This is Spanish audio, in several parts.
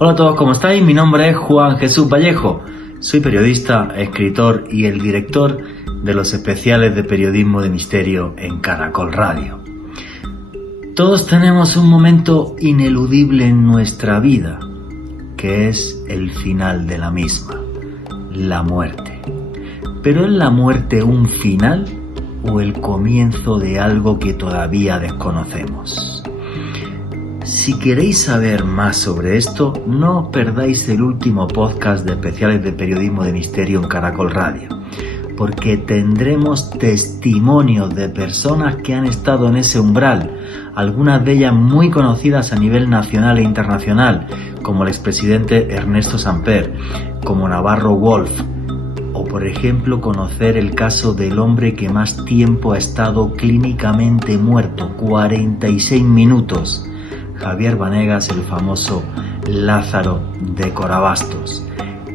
Hola a todos, ¿cómo estáis? Mi nombre es Juan Jesús Vallejo. Soy periodista, escritor y el director de los especiales de periodismo de misterio en Caracol Radio. Todos tenemos un momento ineludible en nuestra vida, que es el final de la misma, la muerte. ¿Pero es la muerte un final o el comienzo de algo que todavía desconocemos? Si queréis saber más sobre esto, no os perdáis el último podcast de especiales de periodismo de misterio en Caracol Radio, porque tendremos testimonios de personas que han estado en ese umbral, algunas de ellas muy conocidas a nivel nacional e internacional, como el expresidente Ernesto Samper, como Navarro Wolf, o por ejemplo conocer el caso del hombre que más tiempo ha estado clínicamente muerto, 46 minutos, Javier Vanegas, el famoso Lázaro de Corabastos.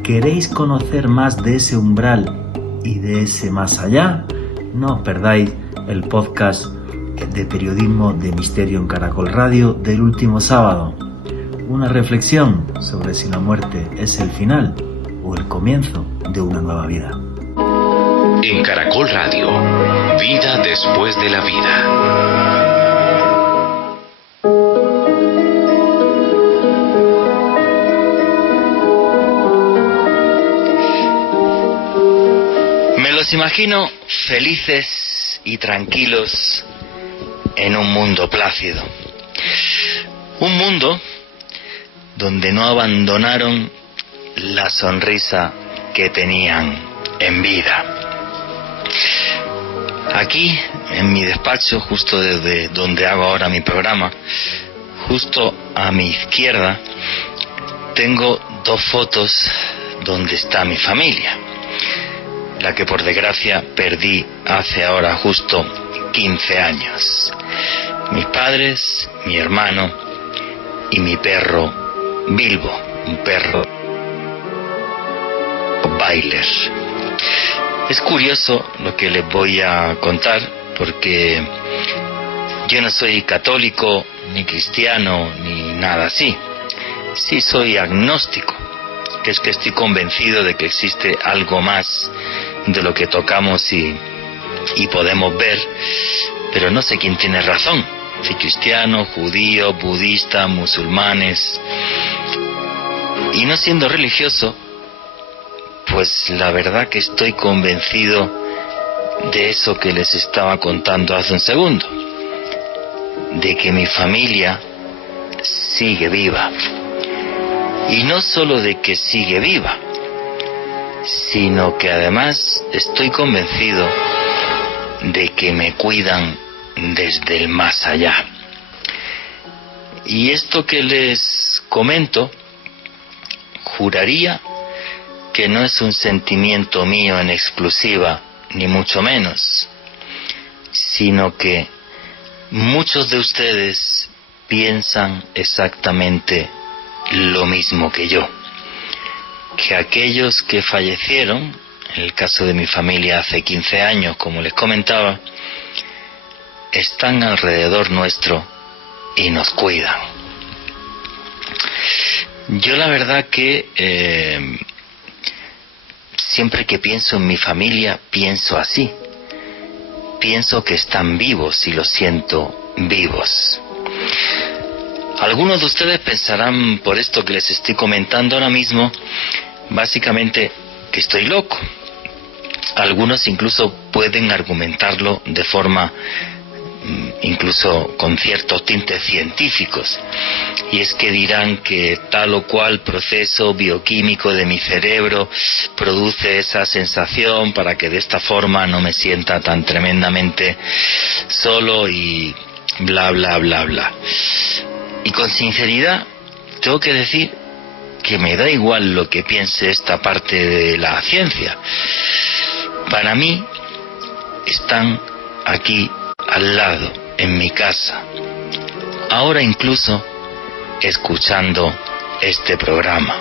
¿Queréis conocer más de ese umbral y de ese más allá? No os perdáis el podcast de periodismo de misterio en Caracol Radio del último sábado. Una reflexión sobre si la muerte es el final o el comienzo de una nueva vida. En Caracol Radio, vida después de la vida. Los imagino felices y tranquilos en un mundo plácido. Un mundo donde no abandonaron la sonrisa que tenían en vida. Aquí, en mi despacho, justo desde donde hago ahora mi programa, justo a mi izquierda, tengo dos fotos donde está mi familia. La que por desgracia perdí hace ahora justo 15 años. Mis padres, mi hermano y mi perro Bilbo, un perro Bailer. Es curioso lo que les voy a contar porque yo no soy católico, ni cristiano, ni nada así. Sí soy agnóstico, que es que estoy convencido de que existe algo más de lo que tocamos y podemos ver, pero no sé quién tiene razón, si cristiano, judío, budista, musulmanes. Y no siendo religioso, pues la verdad que estoy convencido de eso que les estaba contando hace un segundo, de que mi familia sigue viva. Y no solo de que sigue viva, sino que además estoy convencido de que me cuidan desde el más allá. Y esto que les comento, juraría que no es un sentimiento mío en exclusiva, ni mucho menos, sino que muchos de ustedes piensan exactamente lo mismo que yo. Que aquellos que fallecieron, en el caso de mi familia hace 15 años, como les comentaba, están alrededor nuestro y nos cuidan. Yo la verdad que siempre que pienso en mi familia, pienso así. Pienso que están vivos y los siento vivos. Algunos de ustedes pensarán, por esto que les estoy comentando ahora mismo, básicamente que estoy loco. Algunos incluso pueden argumentarlo de forma, incluso con ciertos tintes científicos. Y es que dirán que tal o cual proceso bioquímico de mi cerebro produce esa sensación para que de esta forma no me sienta tan tremendamente solo y bla, bla, bla, bla. Y con sinceridad tengo que decir que me da igual lo que piense esta parte de la ciencia. Para mí están aquí al lado, en mi casa, ahora incluso escuchando este programa.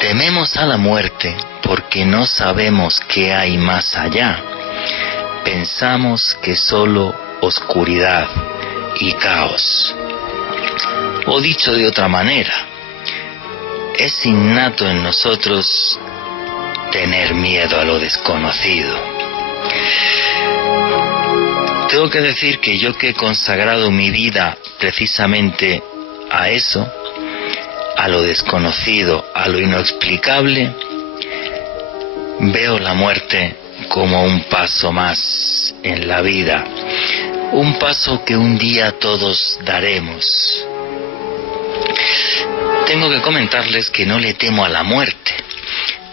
Tememos a la muerte porque no sabemos qué hay más allá. Pensamos que solo oscuridad y caos. O dicho de otra manera, es innato en nosotros tener miedo a lo desconocido. Tengo que decir que yo, que he consagrado mi vida precisamente a eso, a lo desconocido, a lo inexplicable, veo la muerte como un paso más en la vida, un paso que un día todos daremos. Tengo que comentarles que no le temo a la muerte,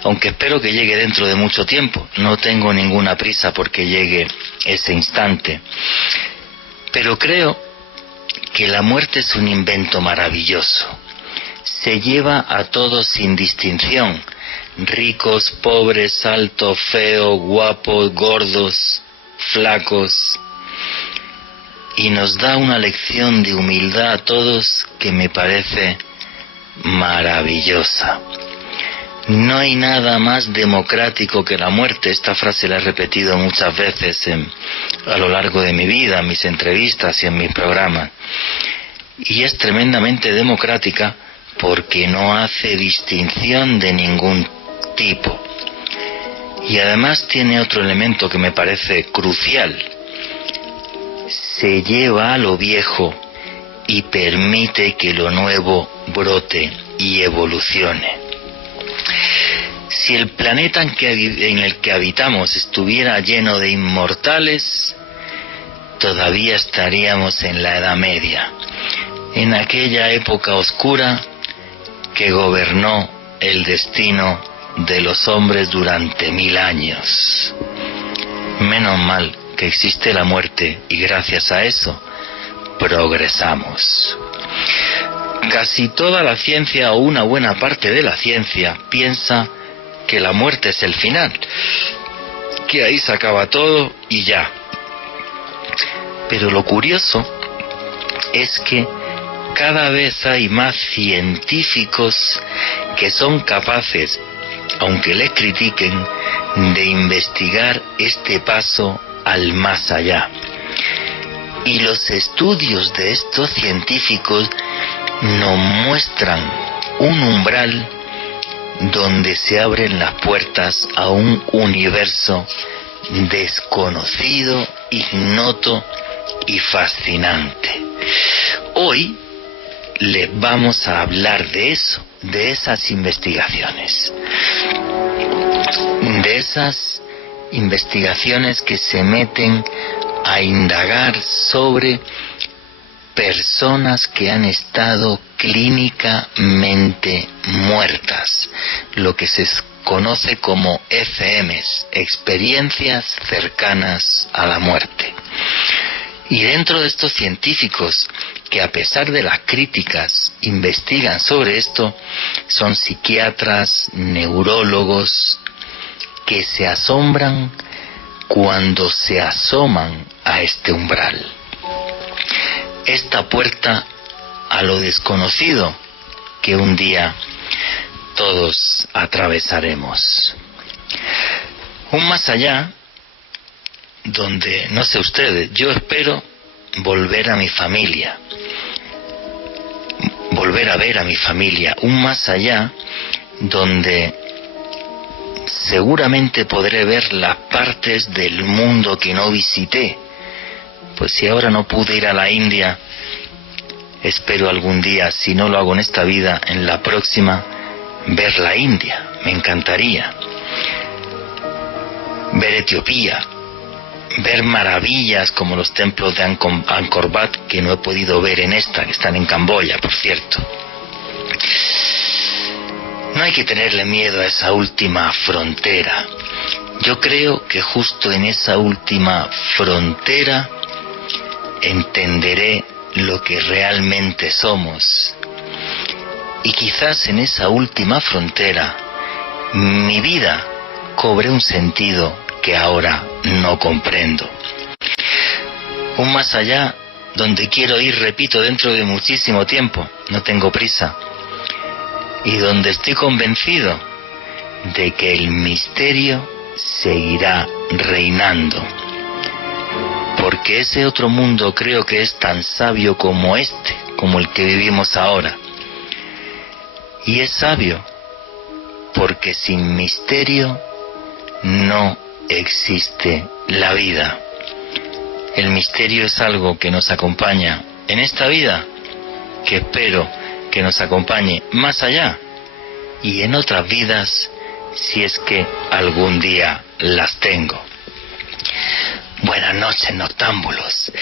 aunque espero que llegue dentro de mucho tiempo. No tengo ninguna prisa porque llegue ese instante. Pero creo que la muerte es un invento maravilloso. Se lleva a todos sin distinción, ricos, pobres, altos, feos, guapos, gordos, flacos, y nos da una lección de humildad a todos que me parece maravillosa. No hay nada más democrático que la muerte. Esta frase la he repetido muchas veces a lo largo de mi vida, en mis entrevistas y en mis programas. Y es tremendamente democrática porque no hace distinción de ningún tipo. Y además tiene otro elemento que me parece crucial. Se lleva a lo viejo y permite que lo nuevo brote y evolucione. Si el planeta en el que habitamos estuviera lleno de inmortales, todavía estaríamos en la Edad Media, en aquella época oscura que gobernó el destino de los hombres durante 1000 años. Menos mal que existe la muerte y gracias a eso progresamos. Casi toda la ciencia, o una buena parte de la ciencia, piensa que la muerte es el final, que ahí se acaba todo y ya. Pero lo curioso es que cada vez hay más científicos que son capaces, aunque les critiquen, de investigar este paso al más allá. Y los estudios de estos científicos nos muestran un umbral donde se abren las puertas a un universo desconocido, ignoto y fascinante. Hoy les vamos a hablar de eso, de esas investigaciones. De esas investigaciones que se meten a indagar sobre personas que han estado clínicamente muertas, lo que se conoce como ECMs, experiencias cercanas a la muerte. Y dentro de estos científicos que, a pesar de las críticas, investigan sobre esto, son psiquiatras, neurólogos, que se asombran cuando se asoman a este umbral. Esta puerta a lo desconocido que un día todos atravesaremos. Un más allá donde, no sé ustedes, yo espero volver a mi familia, volver a ver a mi familia. Un más allá donde seguramente podré ver las partes del mundo que no visité. Pues si ahora no pude ir a la India, espero algún día, si no lo hago en esta vida, en la próxima, ver la India. Me encantaría ver Etiopía, ver maravillas como los templos de Angkor Wat, que no he podido ver en esta, que están en Camboya, por cierto. No hay que tenerle miedo a esa última frontera. Yo creo que justo en esa última frontera entenderé lo que realmente somos. Y quizás en esa última frontera mi vida cobre un sentido que ahora no comprendo. Un más allá donde quiero ir, repito, dentro de muchísimo tiempo, no tengo prisa, y donde estoy convencido de que el misterio seguirá reinando, porque ese otro mundo creo que es tan sabio como este, como el que vivimos ahora. Y es sabio, porque sin misterio no existe la vida. El misterio es algo que nos acompaña en esta vida, que espero que nos acompañe más allá y en otras vidas, si es que algún día las tengo. Buenas noches, noctámbulos.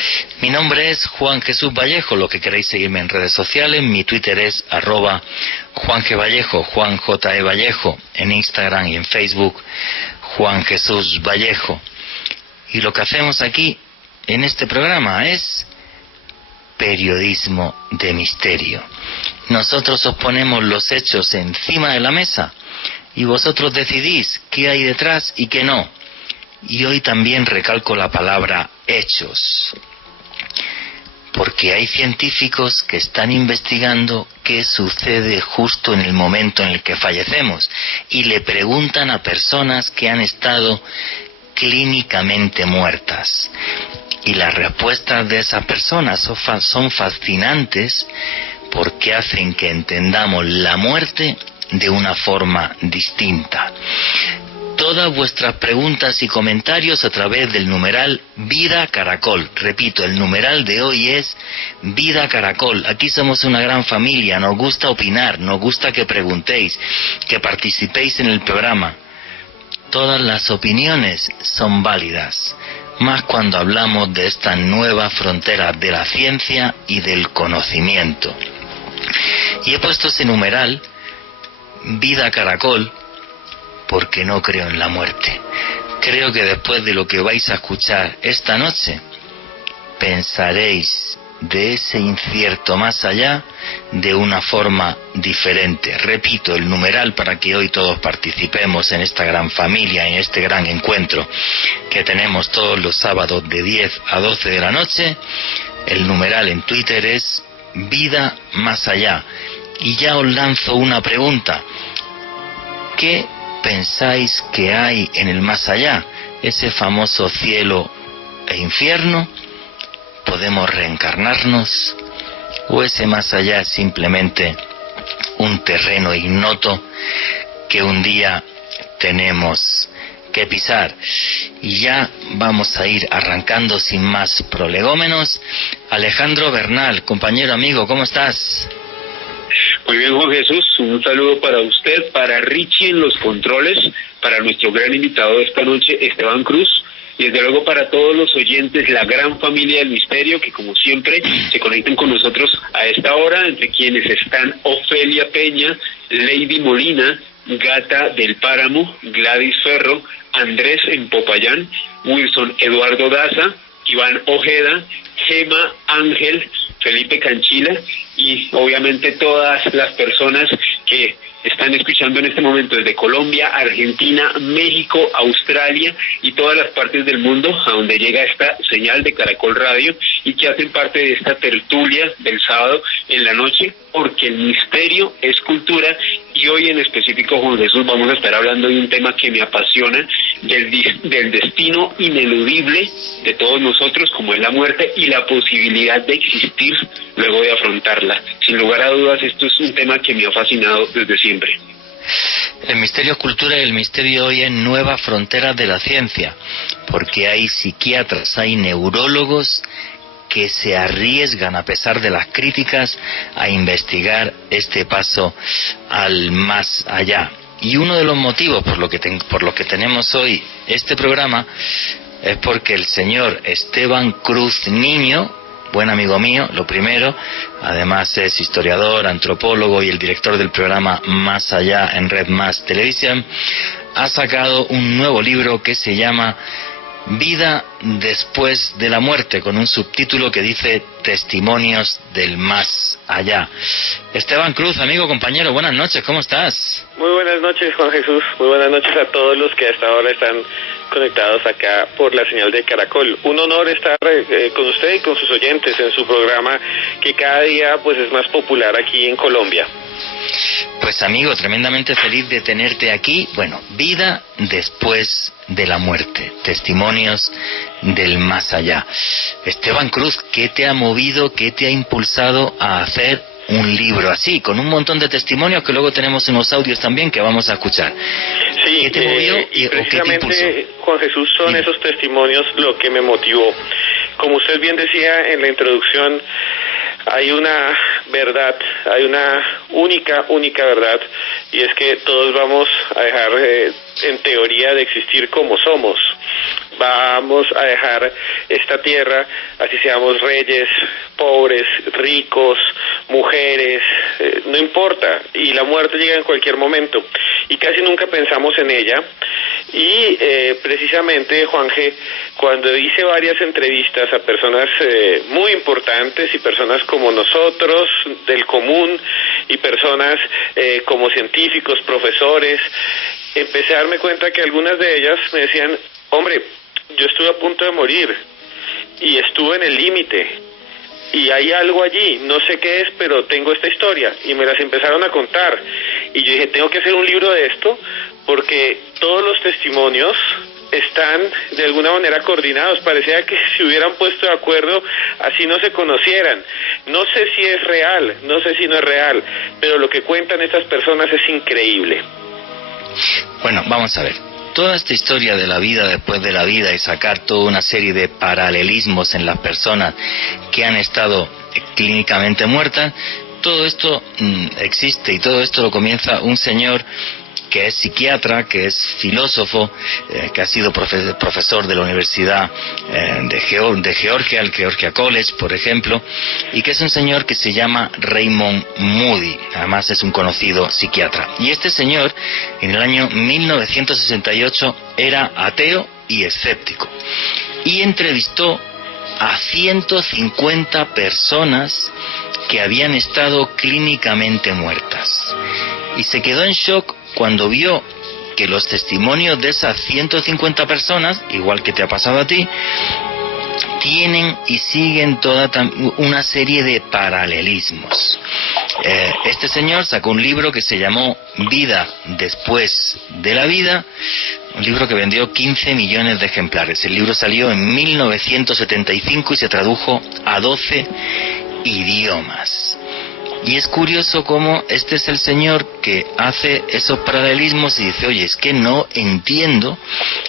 Mi nombre es Juan Jesús Vallejo. Lo que queréis seguirme en redes sociales, mi Twitter es @JuanGVallejo, Juan J. E. Vallejo, en Instagram y en Facebook, Juan Jesús Vallejo. Y lo que hacemos aquí en este programa es periodismo de misterio. Nosotros os ponemos los hechos encima de la mesa y vosotros decidís qué hay detrás y qué no. Y hoy también recalco la palabra hechos, porque hay científicos que están investigando qué sucede justo en el momento en el que fallecemos y le preguntan a personas que han estado clínicamente muertas. Y las respuestas de esas personas son fascinantes porque hacen que entendamos la muerte de una forma distinta. Todas vuestras preguntas y comentarios a través del numeral Vida Caracol. Repito, el numeral de hoy es Vida Caracol. Aquí somos una gran familia, nos gusta opinar, nos gusta que preguntéis, que participéis en el programa. Todas las opiniones son válidas, más cuando hablamos de esta nueva frontera de la ciencia y del conocimiento. Y he puesto ese numeral, Vida Caracol, porque no creo en la muerte. Creo que después de lo que vais a escuchar esta noche, pensaréis de ese incierto más allá de una forma diferente. Repito, el numeral para que hoy todos participemos en esta gran familia, en este gran encuentro que tenemos todos los sábados de 10 a 12 de la noche. El numeral en Twitter es Vida Más Allá. Y ya os lanzo una pregunta. ¿Qué pensáis que hay en el más allá? Ese famoso cielo e infierno. ¿Podemos reencarnarnos? ¿O ese más allá es simplemente un terreno ignoto que un día tenemos que pisar? Y ya vamos a ir arrancando sin más prolegómenos. Alejandro Bernal, compañero, amigo, ¿cómo estás? Muy bien, Juan Jesús, un saludo para usted, para Richie en los controles, para nuestro gran invitado de esta noche, Esteban Cruz, y desde luego para todos los oyentes, la gran familia del misterio, que como siempre se conectan con nosotros a esta hora, entre quienes están Ofelia Peña, Lady Molina, Gata del Páramo, Gladys Ferro, Andrés en Popayán, Wilson Eduardo Daza, Iván Ojeda, Gema Ángel, Felipe Canchila y obviamente todas las personas que están escuchando en este momento desde Colombia, Argentina, México, Australia y todas las partes del mundo a donde llega esta señal de Caracol Radio y que hacen parte de esta tertulia del sábado en la noche, porque el misterio es cultura. Y hoy en específico, Juan Jesús, vamos a estar hablando de un tema que me apasiona, del destino ineludible de todos nosotros, como es la muerte y la posibilidad de existir luego de afrontarla. Sin lugar a dudas, esto es un tema que me ha fascinado desde siempre. El misterio es cultura y el misterio hoy es nueva frontera de la ciencia, porque hay psiquiatras, hay neurólogos que se arriesgan, a pesar de las críticas, a investigar este paso al más allá. Y uno de los motivos por lo que tenemos hoy este programa es porque el señor Esteban Cruz Niño, buen amigo mío, lo primero, además es historiador, antropólogo y el director del programa Más Allá en Red Más Televisión, ha sacado un nuevo libro que se llama Vida después de la muerte, con un subtítulo que dice Testimonios del más allá. Esteban Cruz, amigo, compañero, buenas noches, ¿cómo estás? Muy buenas noches, Juan Jesús, muy buenas noches a todos los que hasta ahora están conectados acá por la señal de Caracol. Un honor estar con usted y con sus oyentes en su programa, que cada día pues es más popular aquí en Colombia. Pues amigo, tremendamente feliz de tenerte aquí. Bueno, vida después de la muerte, testimonios del más allá. Esteban Cruz, ¿qué te ha movido, qué te ha impulsado a hacer un libro así, con un montón de testimonios que luego tenemos unos audios también que vamos a escuchar? Sí, ¿Qué te movió y precisamente, qué te impulsó? Juan Jesús, son esos testimonios lo que me motivó. Como usted bien decía en la introducción, hay una verdad, hay una única verdad, y es que todos vamos a dejar, en teoría, de existir como somos. Vamos a dejar esta tierra, así seamos reyes, pobres, ricos, mujeres, no importa, y la muerte llega en cualquier momento, y casi nunca pensamos en ella. Y precisamente, Juanje, cuando hice varias entrevistas a personas muy importantes y personas como nosotros, del común, y personas como científicos, profesores, empecé a darme cuenta que algunas de ellas me decían: hombre, yo estuve a punto de morir y estuve en el límite y hay algo allí, no sé qué es, pero tengo esta historia, y me las empezaron a contar, y yo dije, tengo que hacer un libro de esto, porque todos los testimonios están de alguna manera coordinados. Parecía que se hubieran puesto de acuerdo, así no se conocieran. No sé si es real, no sé si no es real, pero lo que cuentan estas personas es increíble. Bueno, vamos a ver. Toda esta historia de la vida después de la vida y sacar toda una serie de paralelismos en las personas que han estado clínicamente muertas, todo esto existe, y todo esto lo comienza un señor que es psiquiatra, que es filósofo, que ha sido profesor de la Universidad de Georgia, el Georgia College, por ejemplo, y que es un señor que se llama Raymond Moody. Además es un conocido psiquiatra. Y este señor, en el año 1968, era ateo y escéptico, y entrevistó a 150 personas que habían estado clínicamente muertas, y se quedó en shock cuando vio que los testimonios de esas 150 personas, igual que te ha pasado a ti, tienen y siguen toda una serie de paralelismos. Este señor sacó un libro que se llamó Vida después de la vida, un libro que vendió 15 millones de ejemplares. El libro salió en 1975 y se tradujo a 12 idiomas. Y es curioso cómo este es el señor que hace esos paralelismos y dice, oye, es que no entiendo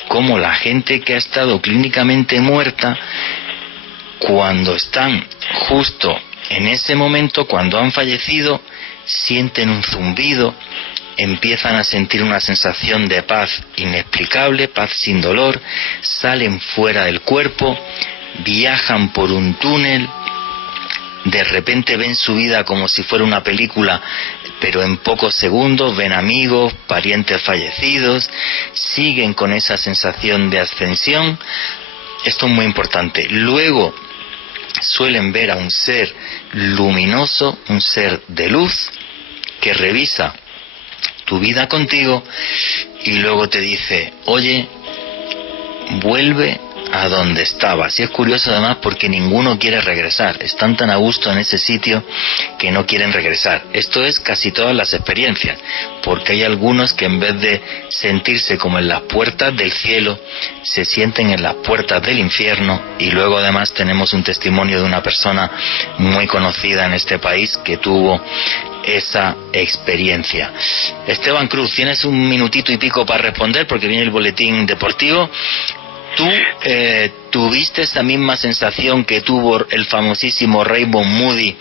cómo la gente que ha estado clínicamente muerta, cuando están justo en ese momento, cuando han fallecido, sienten un zumbido, empiezan a sentir una sensación de paz inexplicable, paz sin dolor, salen fuera del cuerpo, viajan por un túnel, de repente ven su vida como si fuera una película, pero en pocos segundos ven amigos, parientes fallecidos, siguen con esa sensación de ascensión. Esto es muy importante. Luego suelen ver a un ser luminoso, un ser de luz, que revisa tu vida contigo y luego te dice, oye, vuelve a donde estabas. Y es curioso además porque ninguno quiere regresar, están tan a gusto en ese sitio que no quieren regresar. Esto es casi todas las experiencias, porque hay algunos que en vez de sentirse como en las puertas del cielo, se sienten en las puertas del infierno. Y luego además tenemos un testimonio de una persona muy conocida en este país que tuvo esa experiencia. Esteban Cruz, tienes un minutito y pico para responder porque viene el boletín deportivo. ¿Tú tuviste esa misma sensación que tuvo el famosísimo Raymond Moody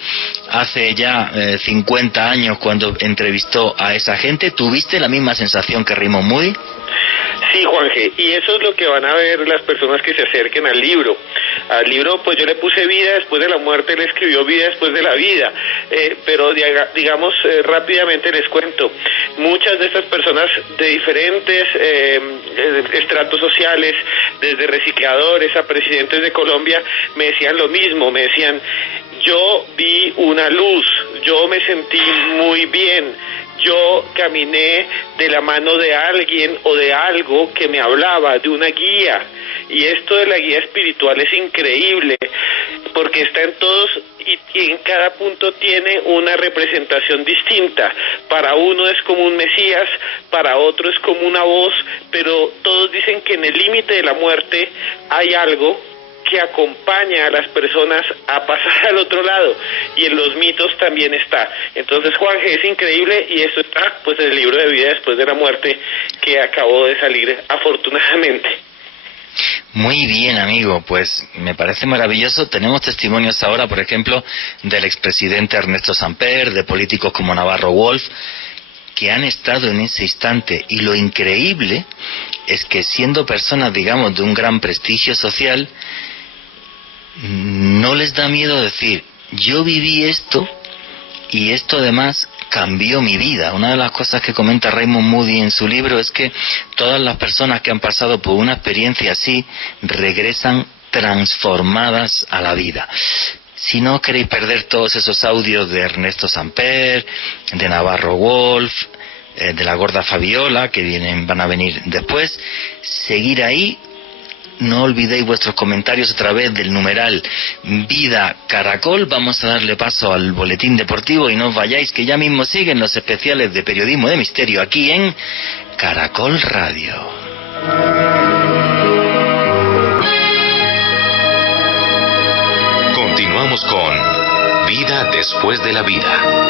hace ya 50 años cuando entrevistó a esa gente? ¿Tuviste la misma sensación que Raymond Moody? Sí, Juanje, y eso es lo que van a ver las personas que se acerquen al libro. Al libro, pues yo le puse vida después de la muerte, él escribió vida después de la vida, pero digamos, rápidamente les cuento, muchas de estas personas de diferentes estratos sociales, desde recicladores a presidentes de Colombia, me decían lo mismo, me decían, yo vi una luz, yo me sentí muy bien, yo caminé de la mano de alguien o de algo que me hablaba, de una guía. Y esto de la guía espiritual es increíble, porque está en todos y en cada punto tiene una representación distinta. Para uno es como un Mesías, para otro es como una voz, pero todos dicen que en el límite de la muerte hay algo que acompaña a las personas a pasar al otro lado, y en los mitos también está. Entonces, Juanje, es increíble, y esto está pues en el libro de Vida después de la muerte, que acabó de salir afortunadamente. Muy bien, amigo, pues me parece maravilloso. Tenemos testimonios ahora, por ejemplo, del expresidente Ernesto Samper, de políticos como Navarro Wolf, que han estado en ese instante, y lo increíble es que siendo personas, digamos, de un gran prestigio social, no les da miedo decir, yo viví esto y esto además cambió mi vida. Una de las cosas que comenta Raymond Moody en su libro es que todas las personas que han pasado por una experiencia así regresan transformadas a la vida. Si no queréis perder todos esos audios de Ernesto Samper, de Navarro Wolf, de la gorda Fabiola, que van a venir después, seguir ahí. No olvidéis vuestros comentarios a través del numeral Vida Caracol. Vamos a darle paso al boletín deportivo y no os vayáis, que ya mismo siguen los especiales de Periodismo de Misterio aquí en Caracol Radio. Continuamos con Vida después de la vida.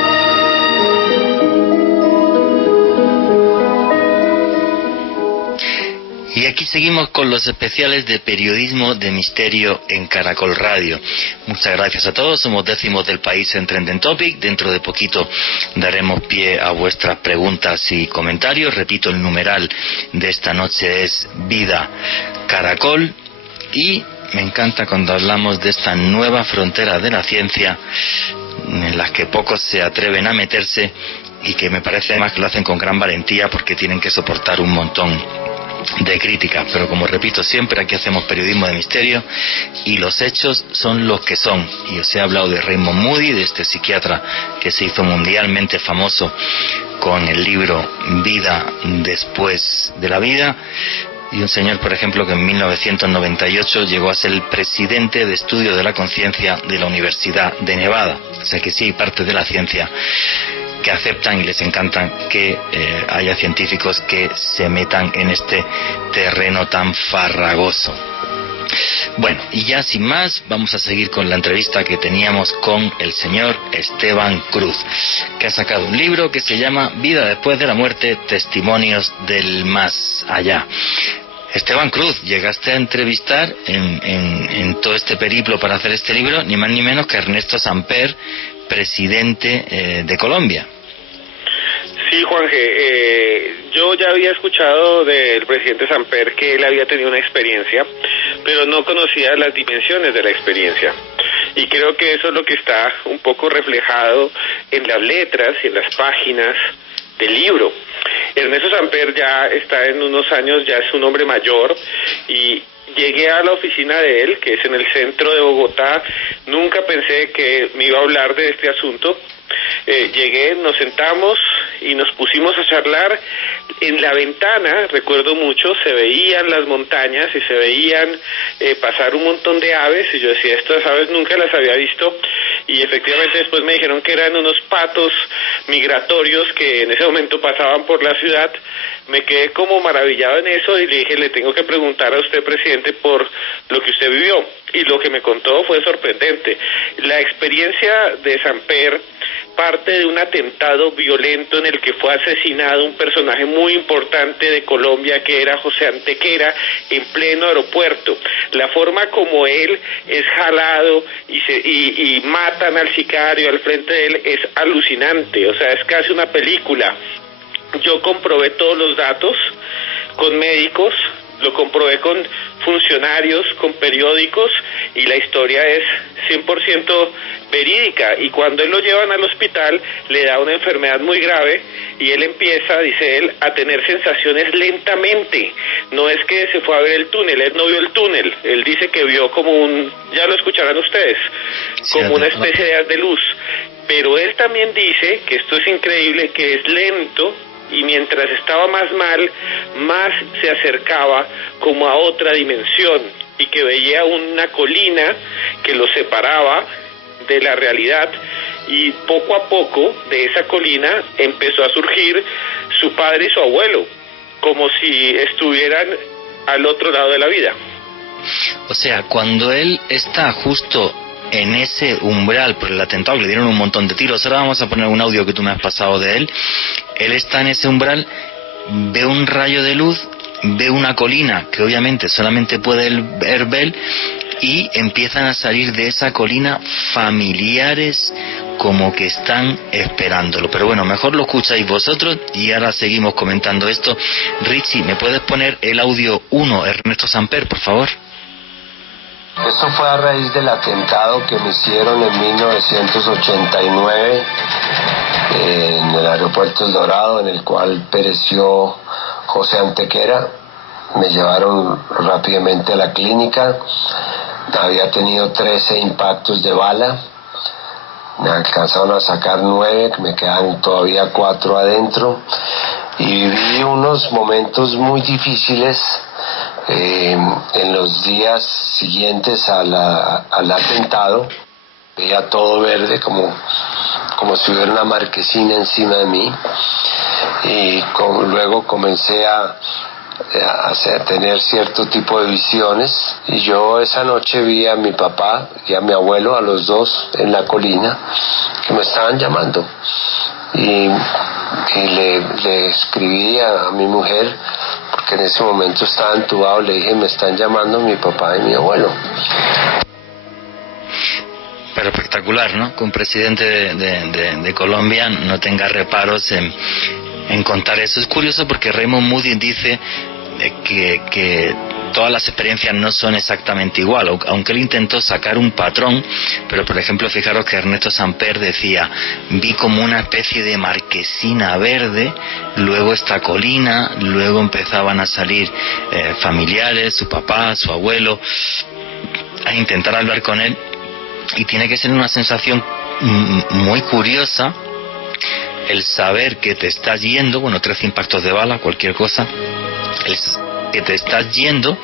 Y aquí seguimos con los especiales de Periodismo de Misterio en Caracol Radio. Muchas gracias a todos, somos décimos del país en Trending Topic. Dentro de poquito daremos pie a vuestras preguntas y comentarios. Repito, el numeral de esta noche es Vida Caracol. Y me encanta cuando hablamos de esta nueva frontera de la ciencia, en las que pocos se atreven a meterse, y que me parece además que lo hacen con gran valentía, porque tienen que soportar un montón de críticas. Pero como repito siempre, aquí hacemos periodismo de misterio y los hechos son los que son. Y os he hablado de Raymond Moody, de este psiquiatra que se hizo mundialmente famoso con el libro Vida después de la vida, y un señor, por ejemplo, que en 1998 llegó a ser el presidente de estudio de la conciencia de la Universidad de Nevada. O sea que sí hay parte de la ciencia que aceptan y les encantan que haya científicos que se metan en este terreno tan farragoso. Bueno, y ya sin más, vamos a seguir con la entrevista que teníamos con el señor Esteban Cruz, que ha sacado un libro que se llama Vida después de la muerte, testimonios del más allá. Esteban Cruz, llegaste a entrevistar en todo este periplo para hacer este libro, ni más ni menos que Ernesto Samper, presidente de Colombia. Sí, Juanje, yo ya había escuchado del presidente Samper que él había tenido una experiencia, pero no conocía las dimensiones de la experiencia. Y creo que eso es lo que está un poco reflejado en las letras y en las páginas del libro. Ernesto Samper ya está en unos años, ya es un hombre mayor, y llegué a la oficina de él, que es en el centro de Bogotá. Nunca pensé que me iba a hablar de este asunto. Llegué, nos sentamos y nos pusimos a charlar. En la ventana, recuerdo mucho, se veían las montañas y se veían pasar un montón de aves, y yo decía, estas aves nunca las había visto, y efectivamente después me dijeron que eran unos patos migratorios que en ese momento pasaban por la ciudad. Me quedé como maravillado en eso y le dije, le tengo que preguntar a usted, presidente, por lo que usted vivió, y lo que me contó fue sorprendente. La experiencia de Samper parte de un atentado violento en el que fue asesinado un personaje muy importante de Colombia, que era José Antequera, en pleno aeropuerto. La forma como él es jalado y matan al sicario al frente de él es alucinante, o sea, es casi una película. Yo comprobé todos los datos con médicos, lo comprobé con funcionarios, con periódicos, y la historia es 100% verídica. Y cuando él lo llevan al hospital, le da una enfermedad muy grave y él empieza, dice él, a tener sensaciones lentamente. No es que se fue a ver el túnel, él no vio el túnel, él dice que vio como ya lo escucharán ustedes, como una especie de haz de luz. Pero él también dice, que esto es increíble, que es lento, y mientras estaba más mal, más se acercaba como a otra dimensión, y que veía una colina que lo separaba de la realidad, y poco a poco de esa colina empezó a surgir su padre y su abuelo, como si estuvieran al otro lado de la vida. O sea, cuando él está justo en ese umbral por el atentado, le dieron un montón de tiros, ahora vamos a poner un audio que tú me has pasado de él está en ese umbral, ve un rayo de luz, ve una colina que obviamente solamente puede ver y empiezan a salir de esa colina familiares como que están esperándolo. Pero bueno, mejor lo escucháis vosotros y ahora seguimos comentando esto. Richie, ¿me puedes poner el audio 1, Ernesto Samper, por favor? Esto fue a raíz del atentado que me hicieron en 1989 en el aeropuerto El Dorado, en el cual pereció José Antequera. Me llevaron rápidamente a la clínica. Había tenido 13 impactos de bala. Me alcanzaron a sacar 9, me quedan todavía 4 adentro. Y viví unos momentos muy difíciles en los días siguientes al atentado. Veía todo verde, como si hubiera una marquesina encima de mí. Y luego comencé a tener cierto tipo de visiones, y yo esa noche vi a mi papá y a mi abuelo, a los dos en la colina, que me estaban llamando, y le escribí a mi mujer, porque en ese momento estaba entubado, le dije: me están llamando mi papá y mi abuelo. Pero espectacular, ¿no? Que un presidente de Colombia no tenga reparos en contar eso. Es curioso porque Raymond Moody dice que todas las experiencias no son exactamente igual, aunque él intentó sacar un patrón. Pero por ejemplo, fijaros que Ernesto Samper decía: vi como una especie de marquesina verde, luego esta colina, luego empezaban a salir familiares, su papá, su abuelo, a intentar hablar con él, y tiene que ser una sensación muy curiosa el saber que te estás yendo, 13 impactos de bala, cualquier cosa, que te estás yendo,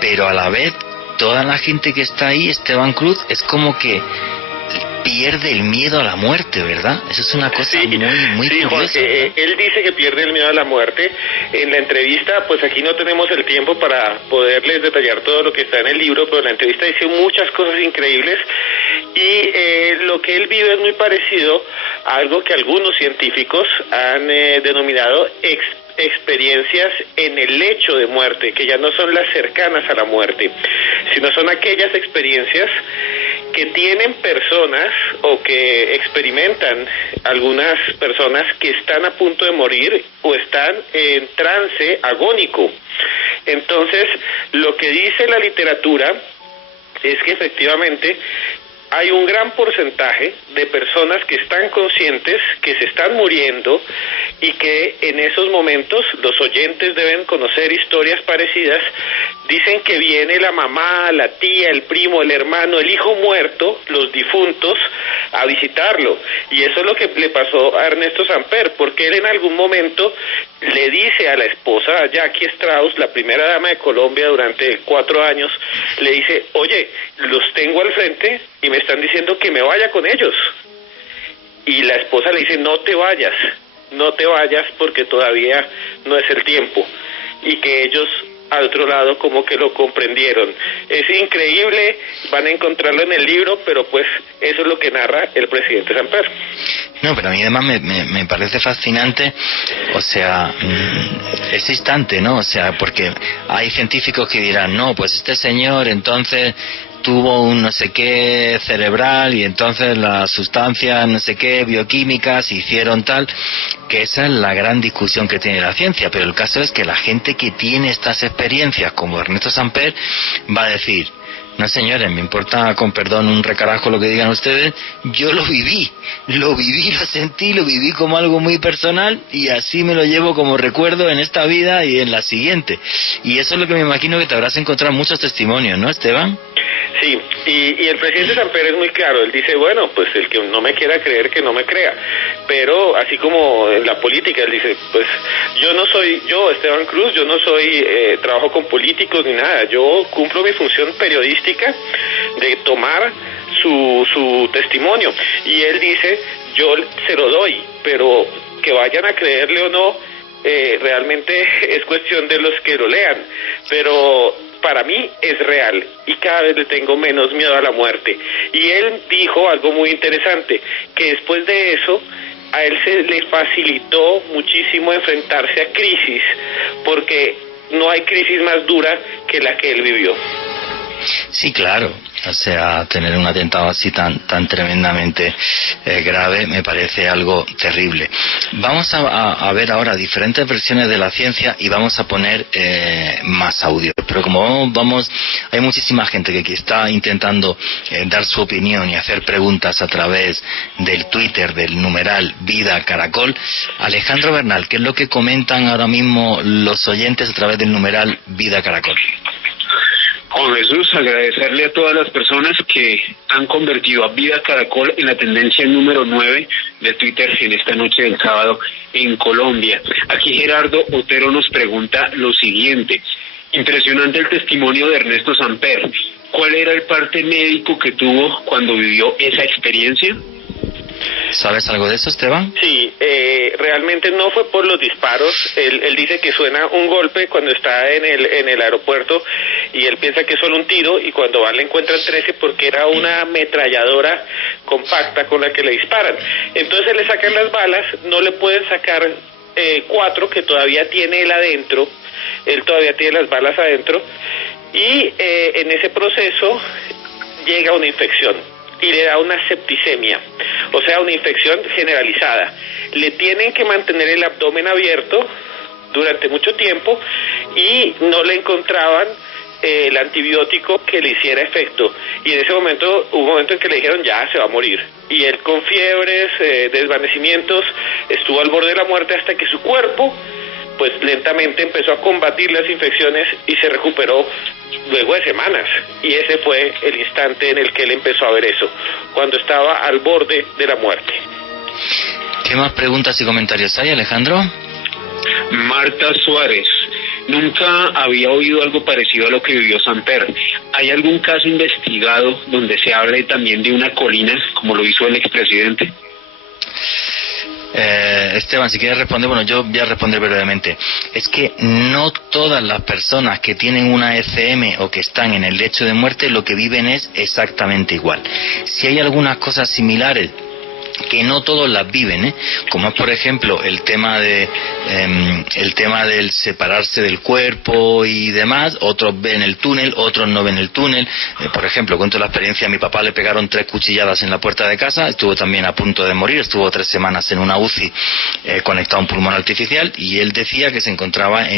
pero a la vez toda la gente que está ahí, Esteban Cruz, es como que pierde el miedo a la muerte, ¿verdad? Eso es una cosa muy curiosa. Juan, él dice que pierde el miedo a la muerte. En la entrevista, pues aquí no tenemos el tiempo para poderles detallar todo lo que está en el libro, pero en la entrevista dice muchas cosas increíbles, y lo que él vive es muy parecido a algo que algunos científicos han denominado experiencias en el lecho de muerte, que ya no son las cercanas a la muerte, sino son aquellas experiencias que tienen personas o que experimentan algunas personas que están a punto de morir o están en trance agónico. Entonces, lo que dice la literatura es que efectivamente hay un gran porcentaje de personas que están conscientes que se están muriendo, y que en esos momentos los oyentes deben conocer historias parecidas. Dicen que viene la mamá, la tía, el primo, el hermano, el hijo muerto, los difuntos, a visitarlo. Y eso es lo que le pasó a Ernesto Samper, porque él en algún momento le dice a la esposa, a Jackie Strauss, la primera dama de Colombia durante 4 años, le dice: oye, los tengo al frente y me están diciendo que me vaya con ellos. Y la esposa le dice: no te vayas porque todavía no es el tiempo. Y que ellos al otro lado como que lo comprendieron. Es increíble, van a encontrarlo en el libro, pero pues eso es lo que narra el presidente Samper. No, pero a mí además me parece fascinante, o sea, ese instante, ¿no? O sea, porque hay científicos que dirán: no, pues este señor entonces tuvo un no sé qué cerebral, y entonces las sustancias no sé qué bioquímicas hicieron tal, que esa es la gran discusión que tiene la ciencia. Pero el caso es que la gente que tiene estas experiencias, como Ernesto Samper, va a decir: no señores, me importa con perdón un recarajo lo que digan ustedes, yo lo viví, lo sentí, lo viví como algo muy personal, y así me lo llevo como recuerdo en esta vida y en la siguiente. Y eso es lo que me imagino que te habrás encontrado muchos testimonios, ¿no, Esteban? Sí, y el presidente Samper es muy claro. Él dice: bueno, pues el que no me quiera creer, que no me crea. Pero así como en la política, él dice: pues yo, Esteban Cruz, yo no soy, trabajo con políticos ni nada. Yo cumplo mi función periodística de tomar su testimonio, y él dice, yo se lo doy, pero que vayan a creerle o no, realmente es cuestión de los que lo lean, pero para mí es real y cada vez le tengo menos miedo a la muerte. Y él dijo algo muy interesante, que después de eso a él se le facilitó muchísimo enfrentarse a crisis, porque no hay crisis más dura que la que él vivió. Sí, claro. O sea, tener un atentado así tan tremendamente grave me parece algo terrible. Vamos a ver ahora diferentes versiones de la ciencia y vamos a poner más audio. Pero como hay muchísima gente que está intentando dar su opinión y hacer preguntas a través del Twitter, del numeral Vida Caracol. Alejandro Bernal, ¿qué es lo que comentan ahora mismo los oyentes a través del numeral Vida Caracol? Juan Jesús, agradecerle a todas las personas que han convertido a Vida Caracol en la tendencia número 9 de Twitter en esta noche del sábado en Colombia. Aquí Gerardo Otero nos pregunta lo siguiente: impresionante el testimonio de Ernesto Samper. ¿Cuál era el parte médico que tuvo cuando vivió esa experiencia? ¿Sabes algo de eso, Esteban? Sí, realmente no fue por los disparos. Él dice que suena un golpe cuando está en el aeropuerto y él piensa que es solo un tiro, y cuando van le encuentran 13 porque era una ametralladora compacta con la que le disparan. Entonces le sacan las balas, no le pueden sacar 4 que todavía tiene él adentro. Él todavía tiene las balas adentro y en ese proceso llega una infección y le da una septicemia, o sea, una infección generalizada. Le tienen que mantener el abdomen abierto durante mucho tiempo y no le encontraban el antibiótico que le hiciera efecto, y en ese momento hubo un momento en que le dijeron ya se va a morir, y él con fiebres, desvanecimientos, estuvo al borde de la muerte hasta que su cuerpo pues lentamente empezó a combatir las infecciones y se recuperó luego de semanas, y ese fue el instante en el que él empezó a ver eso, cuando estaba al borde de la muerte. ¿Qué más preguntas y comentarios hay, Alejandro? Marta Suárez: nunca había oído algo parecido a lo que vivió Samper. ¿Hay algún caso investigado donde se hable también de una colina, como lo hizo el expresidente? Esteban, si quieres responder, bueno, yo voy a responder brevemente. Es que no todas las personas que tienen una ECM o que están en el lecho de muerte lo que viven es exactamente igual. Si hay algunas cosas similares que no todos las viven, como es por ejemplo el tema del separarse del cuerpo y demás. Otros ven el túnel, otros no ven el túnel. Por ejemplo, cuento la experiencia: a mi papá le pegaron 3 cuchilladas en la puerta de casa, estuvo también a punto de morir, estuvo 3 semanas en una UCI conectado a un pulmón artificial, y él decía que se encontraba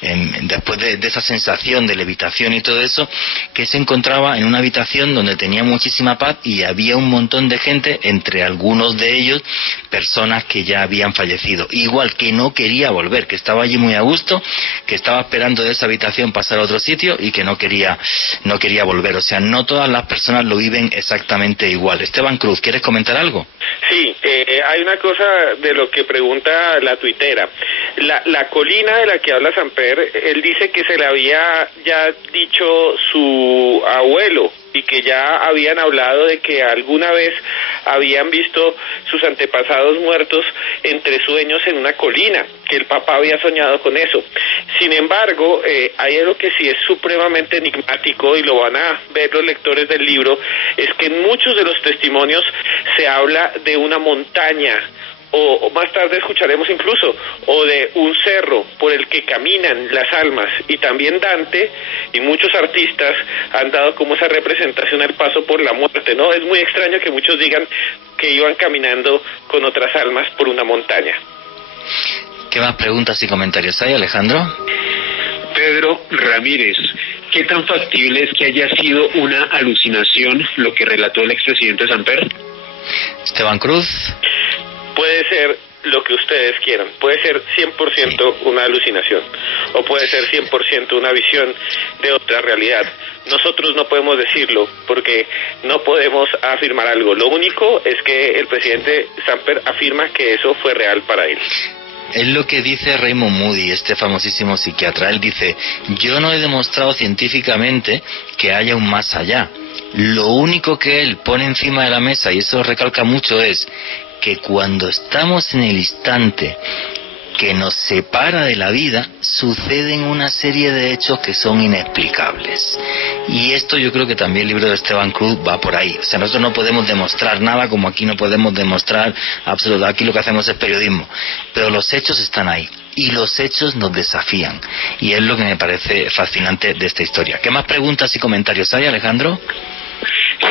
después de esa sensación de levitación y todo eso, que se encontraba en una habitación donde tenía muchísima paz y había un montón de gente, entre algunos de ellos personas que ya habían fallecido, igual que no quería volver, que estaba allí muy a gusto, que estaba esperando de esa habitación pasar a otro sitio y que no quería volver. O sea, no todas las personas lo viven exactamente igual. Esteban Cruz, ¿quieres comentar algo? Sí, hay una cosa de lo que pregunta la tuitera. La colina de la que habla Samper, él dice que se le había ya dicho su abuelo, y que ya habían hablado de que alguna vez habían visto sus antepasados muertos entre sueños en una colina, que el papá había soñado con eso. Sin embargo, hay algo que sí es supremamente enigmático, y lo van a ver los lectores del libro, es que en muchos de los testimonios se habla de una montaña, o más tarde escucharemos incluso, o de un cerro por el que caminan las almas, y también Dante y muchos artistas han dado como esa representación al paso por la muerte, ¿no? Es muy extraño que muchos digan que iban caminando con otras almas por una montaña. ¿Qué más preguntas y comentarios hay, Alejandro? Pedro Ramírez: ¿qué tan factible es que haya sido una alucinación lo que relató el expresidente Samper? Esteban Cruz: puede ser lo que ustedes quieran, puede ser 100% una alucinación, o puede ser 100% una visión de otra realidad. Nosotros no podemos decirlo, porque no podemos afirmar algo. Lo único es que el presidente Samper afirma que eso fue real para él. Es lo que dice Raymond Moody, este famosísimo psiquiatra. Él dice: yo no he demostrado científicamente que haya un más allá, Lo único que él pone encima de la mesa, y eso recalca mucho, es que cuando estamos en el instante que nos separa de la vida, suceden una serie de hechos que son inexplicables. Y esto yo creo que también el libro de Esteban Cruz va por ahí. O sea, nosotros no podemos demostrar nada, como aquí no podemos demostrar absolutamente. Aquí lo que hacemos es periodismo. Pero los hechos están ahí. Y los hechos nos desafían. Y es lo que me parece fascinante de esta historia. ¿Qué más preguntas y comentarios hay, Alejandro?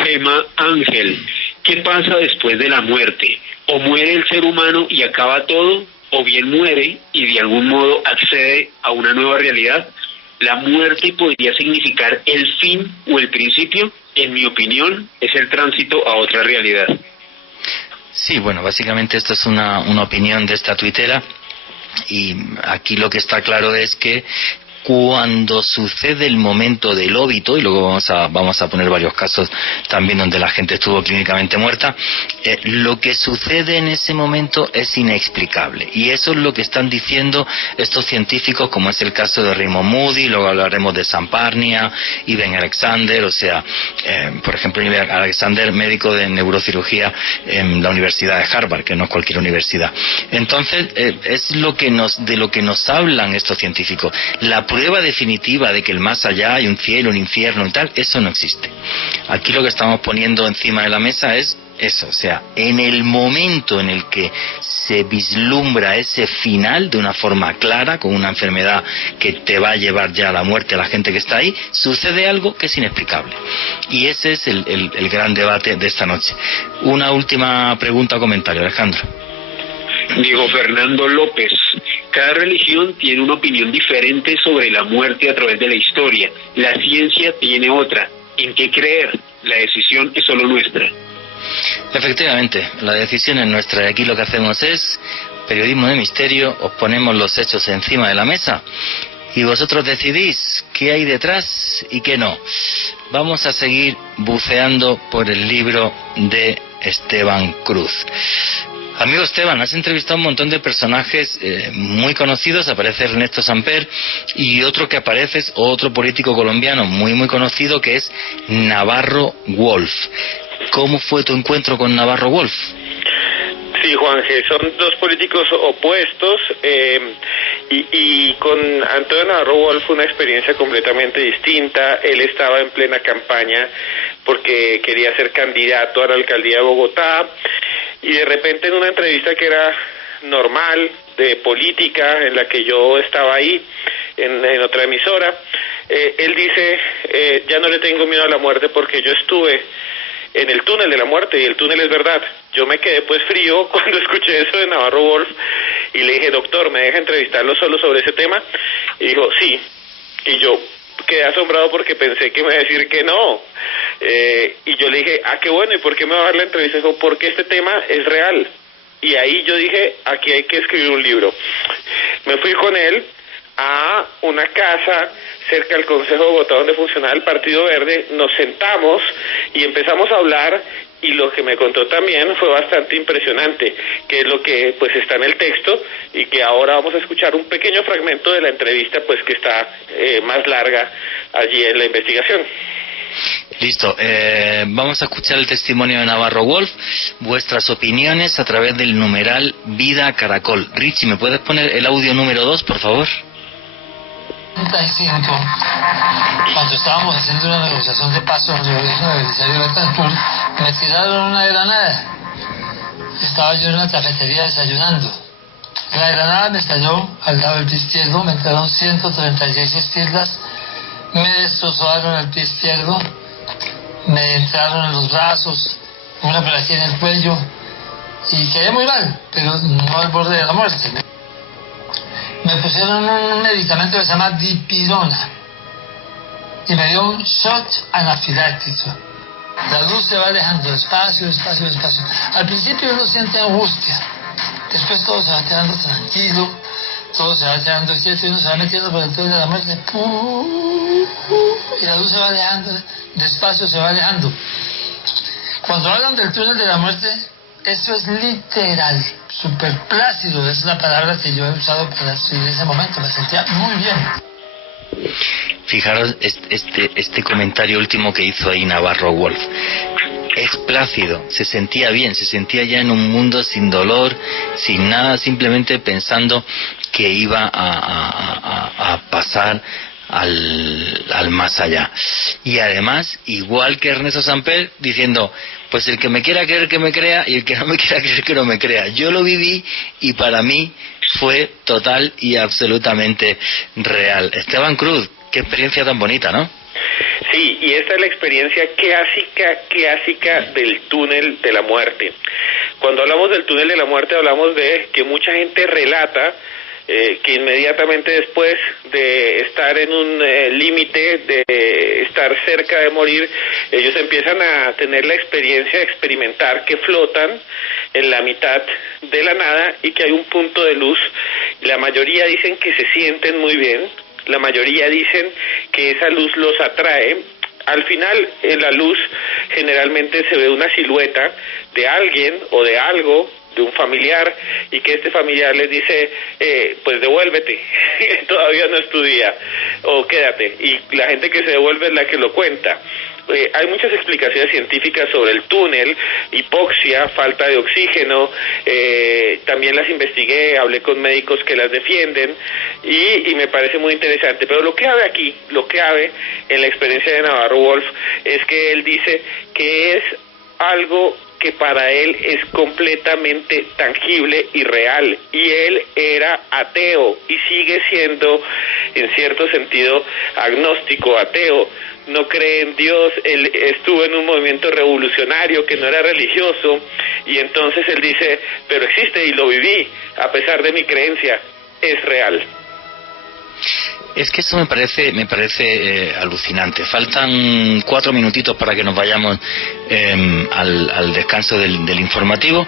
Gema Ángel, ¿qué pasa después de la muerte? ¿O muere el ser humano y acaba todo? ¿O bien muere y de algún modo accede a una nueva realidad? ¿La muerte podría significar el fin o el principio? En mi opinión, es el tránsito a otra realidad. Sí, bueno, básicamente esto es una opinión de esta tuitera, y aquí lo que está claro es que cuando sucede el momento del óbito, y luego vamos a poner varios casos también donde la gente estuvo clínicamente muerta, lo que sucede en ese momento es inexplicable, y eso es lo que están diciendo estos científicos, como es el caso de Raymond Moody. Luego hablaremos de Sam Parnia, Ivan Alexander, o sea, por ejemplo, Ivan Alexander, médico de neurocirugía en la Universidad de Harvard, que no es cualquier universidad. Entonces, es de lo que nos hablan estos científicos. La prueba definitiva de que el más allá hay un cielo, un infierno y tal, eso no existe. Aquí lo que estamos poniendo encima de la mesa es eso, o sea, en el momento en el que se vislumbra ese final de una forma clara, con una enfermedad que te va a llevar ya a la muerte a la gente que está ahí, sucede algo que es inexplicable. Y ese es el gran debate de esta noche. Una última pregunta o comentario, Alejandro. Diego Fernando López, cada religión tiene una opinión diferente sobre la muerte a través de la historia. La ciencia tiene otra. ¿En qué creer? La decisión es solo nuestra. Efectivamente, la decisión es nuestra, y aquí lo que hacemos es periodismo de misterio. Os ponemos los hechos encima de la mesa y vosotros decidís qué hay detrás y qué no. Vamos a seguir buceando por el libro de Esteban Cruz. Amigo Esteban, has entrevistado a un montón de personajes muy conocidos. Aparece Ernesto Samper, y otro que aparece es otro político colombiano muy muy conocido, que es Navarro Wolf. ¿Cómo fue tu encuentro con Navarro Wolf? Sí, Juanje, son dos políticos opuestos, y con Antonio Navarro Wolf una experiencia completamente distinta. Él estaba en plena campaña porque quería ser candidato a la alcaldía de Bogotá, y de repente en una entrevista que era normal, de política, en la que yo estaba ahí, en otra emisora, él dice, ya no le tengo miedo a la muerte porque yo estuve en el túnel de la muerte, y el túnel es verdad. Yo me quedé pues frío cuando escuché eso de Navarro Wolf, y le dije, doctor, ¿me deja entrevistarlo solo sobre ese tema? Y dijo, sí. Y yo quedé asombrado porque pensé que me iba a decir que no. Y yo le dije, qué bueno, ¿y por qué me va a dar la entrevista? Dijo, porque este tema es real. Y ahí yo dije, aquí hay que escribir un libro. Me fui con él a una casa cerca del Consejo de Bogotá donde funcionaba el Partido Verde. Nos sentamos y empezamos a hablar, y lo que me contó también fue bastante impresionante, que es lo que pues está en el texto, y que ahora vamos a escuchar un pequeño fragmento de la entrevista, pues que está más larga allí en la investigación. Listo, vamos a escuchar el testimonio de Navarro Wolf, vuestras opiniones a través del numeral Vida Caracol. Richie, ¿me puedes poner el audio número 2, por favor? 1975, cuando estábamos haciendo una negociación de paz con el gobierno de Belisario Betancur, me tiraron una granada. Estaba yo en una cafetería desayunando. La granada me estalló al lado del pie izquierdo, me entraron 136 estirlas, me destrozaron el pie izquierdo, me entraron en los brazos, una por aquí en el cuello, y quedé muy mal, pero no al borde de la muerte. Me pusieron un medicamento que se llama dipirona y me dio un shot anafiláctico. La luz se va alejando despacio, despacio, despacio. Al principio uno siente angustia, después todo se va quedando tranquilo, todo se va quedando quieto, y uno se va metiendo por el túnel de la muerte, y la luz se va alejando, despacio se va alejando. Cuando hablan del túnel de la muerte, eso es literal, súper plácido, es la palabra que yo he usado para describir ese momento. Me sentía muy bien. Fijaros este comentario último que hizo ahí Navarro Wolf. Es plácido, se sentía bien, se sentía ya en un mundo sin dolor, sin nada, simplemente pensando que iba a pasar al más allá. Y además, igual que Ernesto Samper, diciendo, pues el que me quiera creer que me crea, y el que no me quiera creer que no me crea. Yo lo viví y para mí fue total y absolutamente real. Esteban Cruz, qué experiencia tan bonita, ¿no? Sí, y esta es la experiencia clásica del túnel de la muerte. Cuando hablamos del túnel de la muerte, hablamos de que mucha gente relata que inmediatamente después de estar en un límite, de estar cerca de morir, ellos empiezan a tener la experiencia de experimentar que flotan en la mitad de la nada y que hay un punto de luz. La mayoría dicen que se sienten muy bien, la mayoría dicen que esa luz los atrae. Al final, en la luz generalmente se ve una silueta de alguien o de algo, de un familiar, y que este familiar les dice, pues devuélvete, todavía no es tu día, o quédate, y la gente que se devuelve es la que lo cuenta. Hay muchas explicaciones científicas sobre el túnel, hipoxia, falta de oxígeno, también las investigué, hablé con médicos que las defienden, y me parece muy interesante. Pero lo clave aquí, lo clave en la experiencia de Navarro Wolf, es que él dice que es algo que para él es completamente tangible y real, y él era ateo y sigue siendo en cierto sentido agnóstico, ateo, no cree en Dios. Él estuvo en un movimiento revolucionario que no era religioso, y entonces él dice, pero existe y lo viví, a pesar de mi creencia, es real. Es que eso me parece alucinante. Faltan 4 minutitos para que nos vayamos al descanso del informativo,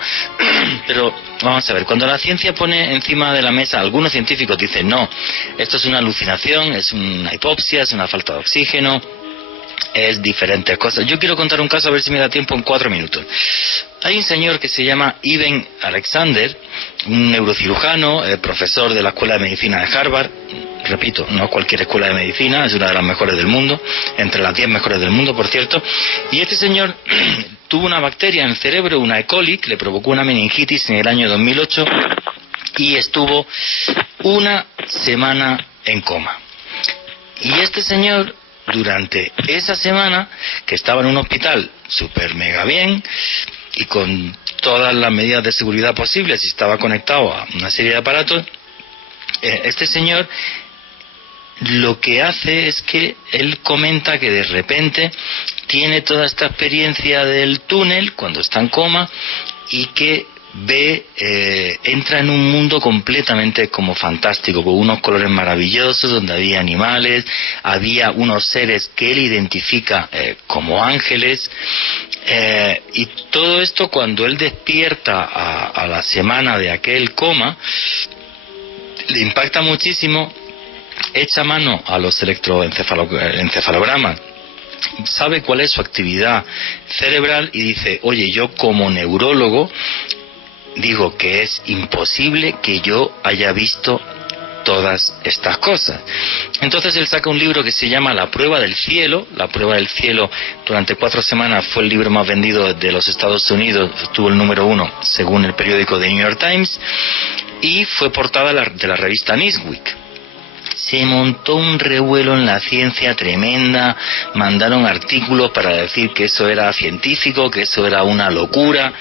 pero vamos a ver, cuando la ciencia pone encima de la mesa, algunos científicos dicen no, esto es una alucinación, es una hipopsia, es una falta de oxígeno, es diferentes cosas. Yo quiero contar un caso, a ver si me da tiempo en 4 minutos. Hay un señor que se llama Ivan Alexander, un neurocirujano, profesor de la Escuela de Medicina de Harvard. Repito, no cualquier escuela de medicina, es una de las mejores del mundo, entre las 10 mejores del mundo, por cierto. Y este señor tuvo una bacteria en el cerebro, una E. coli, que le provocó una meningitis en el año 2008 y estuvo 1 semana en coma. Y este señor, durante esa semana, que estaba en un hospital súper mega bien y con todas las medidas de seguridad posibles y estaba conectado a una serie de aparatos, este señor lo que hace es que él comenta que de repente tiene toda esta experiencia del túnel cuando está en coma y que ve, entra en un mundo completamente como fantástico, con unos colores maravillosos, donde había animales, había unos seres que él identifica como ángeles, y todo esto cuando él despierta a la semana de aquel coma, le impacta muchísimo, echa mano a los electroencefalogramas, sabe cuál es su actividad cerebral y dice, oye, yo como neurólogo digo que es imposible que yo haya visto todas estas cosas. Entonces él saca un libro que se llama La prueba del cielo. La prueba del cielo durante 4 semanas fue el libro más vendido de los Estados Unidos, tuvo el número 1 según el periódico The New York Times, y fue portada de la revista Newsweek. Se montó un revuelo en la ciencia tremenda, mandaron artículos para decir que eso era científico, que eso era una locura,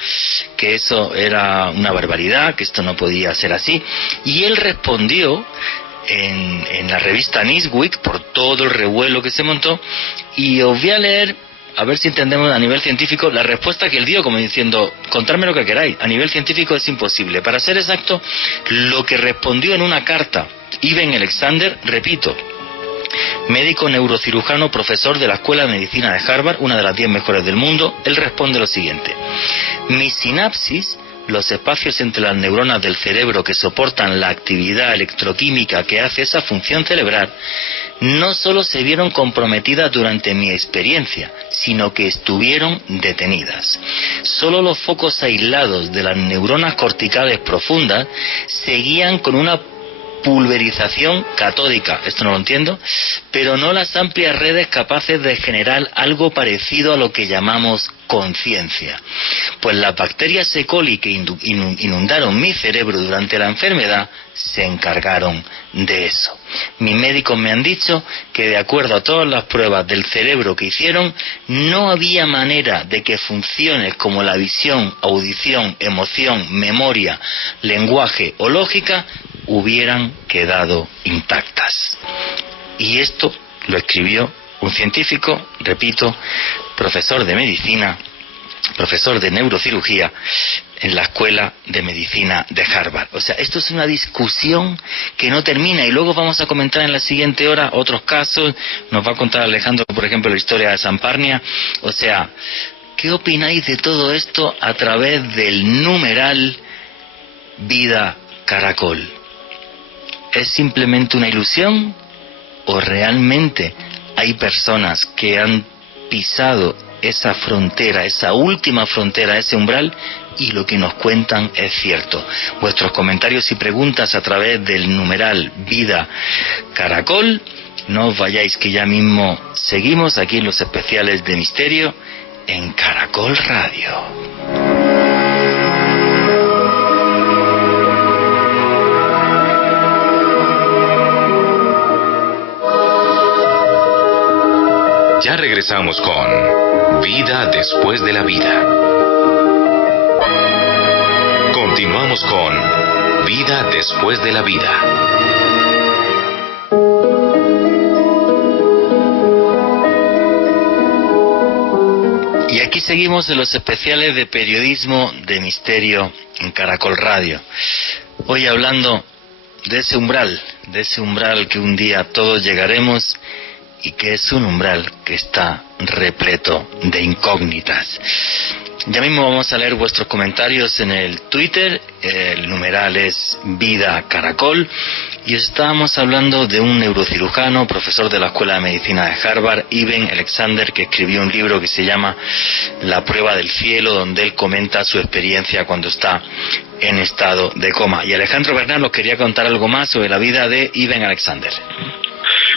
que eso era una barbaridad, que esto no podía ser así. Y él respondió en la revista Newsweek por todo el revuelo que se montó, y os voy a leer, a ver si entendemos a nivel científico la respuesta que él dio, como diciendo, contadme lo que queráis, a nivel científico es imposible. Para ser exacto, lo que respondió en una carta Ivan Alexander, repito, médico neurocirujano, profesor de la Escuela de Medicina de Harvard, una de las 10 mejores del mundo, él responde lo siguiente: mis sinapsis, los espacios entre las neuronas del cerebro que soportan la actividad electroquímica que hace esa función cerebral, no solo se vieron comprometidas durante mi experiencia, sino que estuvieron detenidas. Solo los focos aislados de las neuronas corticales profundas seguían con una pulverización catódica, esto no lo entiendo, pero no las amplias redes capaces de generar algo parecido a lo que llamamos conciencia. Pues las bacterias E. coli que inundaron mi cerebro durante la enfermedad se encargaron de eso. Mis médicos me han dicho que de acuerdo a todas las pruebas del cerebro que hicieron, no había manera de que funciones como la visión, audición, emoción, memoria, lenguaje o lógica hubieran quedado intactas. Y esto lo escribió un científico, repito, profesor de medicina, profesor de neurocirugía en la Escuela de Medicina de Harvard. O sea, esto es una discusión que no termina, y luego vamos a comentar en la siguiente hora otros casos. Nos va a contar Alejandro, por ejemplo, la historia de Samparnia. O sea, ¿qué opináis de todo esto a través del numeral Vida Caracol? ¿Es simplemente una ilusión o realmente hay personas que han pisado esa frontera, esa última frontera, ese umbral, y lo que nos cuentan es cierto? Vuestros comentarios y preguntas a través del numeral Vida Caracol. No os vayáis, que ya mismo seguimos aquí en los especiales de Misterio en Caracol Radio. Ya regresamos con Vida después de la vida. Continuamos con Vida después de la vida. Y aquí seguimos en los especiales de periodismo de Misterio en Caracol Radio. Hoy hablando de ese umbral que un día todos llegaremos, y que es un umbral que está repleto de incógnitas. Ya mismo vamos a leer vuestros comentarios en el Twitter. El numeral es Vida Caracol, y estábamos hablando de un neurocirujano, profesor de la Escuela de Medicina de Harvard, Eben Alexander, que escribió un libro que se llama La prueba del cielo, donde él comenta su experiencia cuando está en estado de coma. Y Alejandro Bernal nos quería contar algo más sobre la vida de Eben Alexander.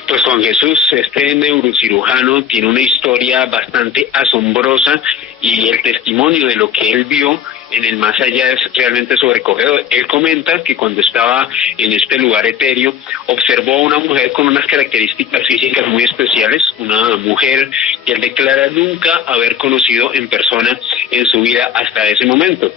Pues Juan Jesús, este neurocirujano tiene una historia bastante asombrosa, y el testimonio de lo que él vio en el más allá es realmente sobrecogedor. Él comenta que cuando estaba en este lugar etéreo, observó a una mujer con unas características físicas muy especiales, una mujer que él declara nunca haber conocido en persona en su vida hasta ese momento.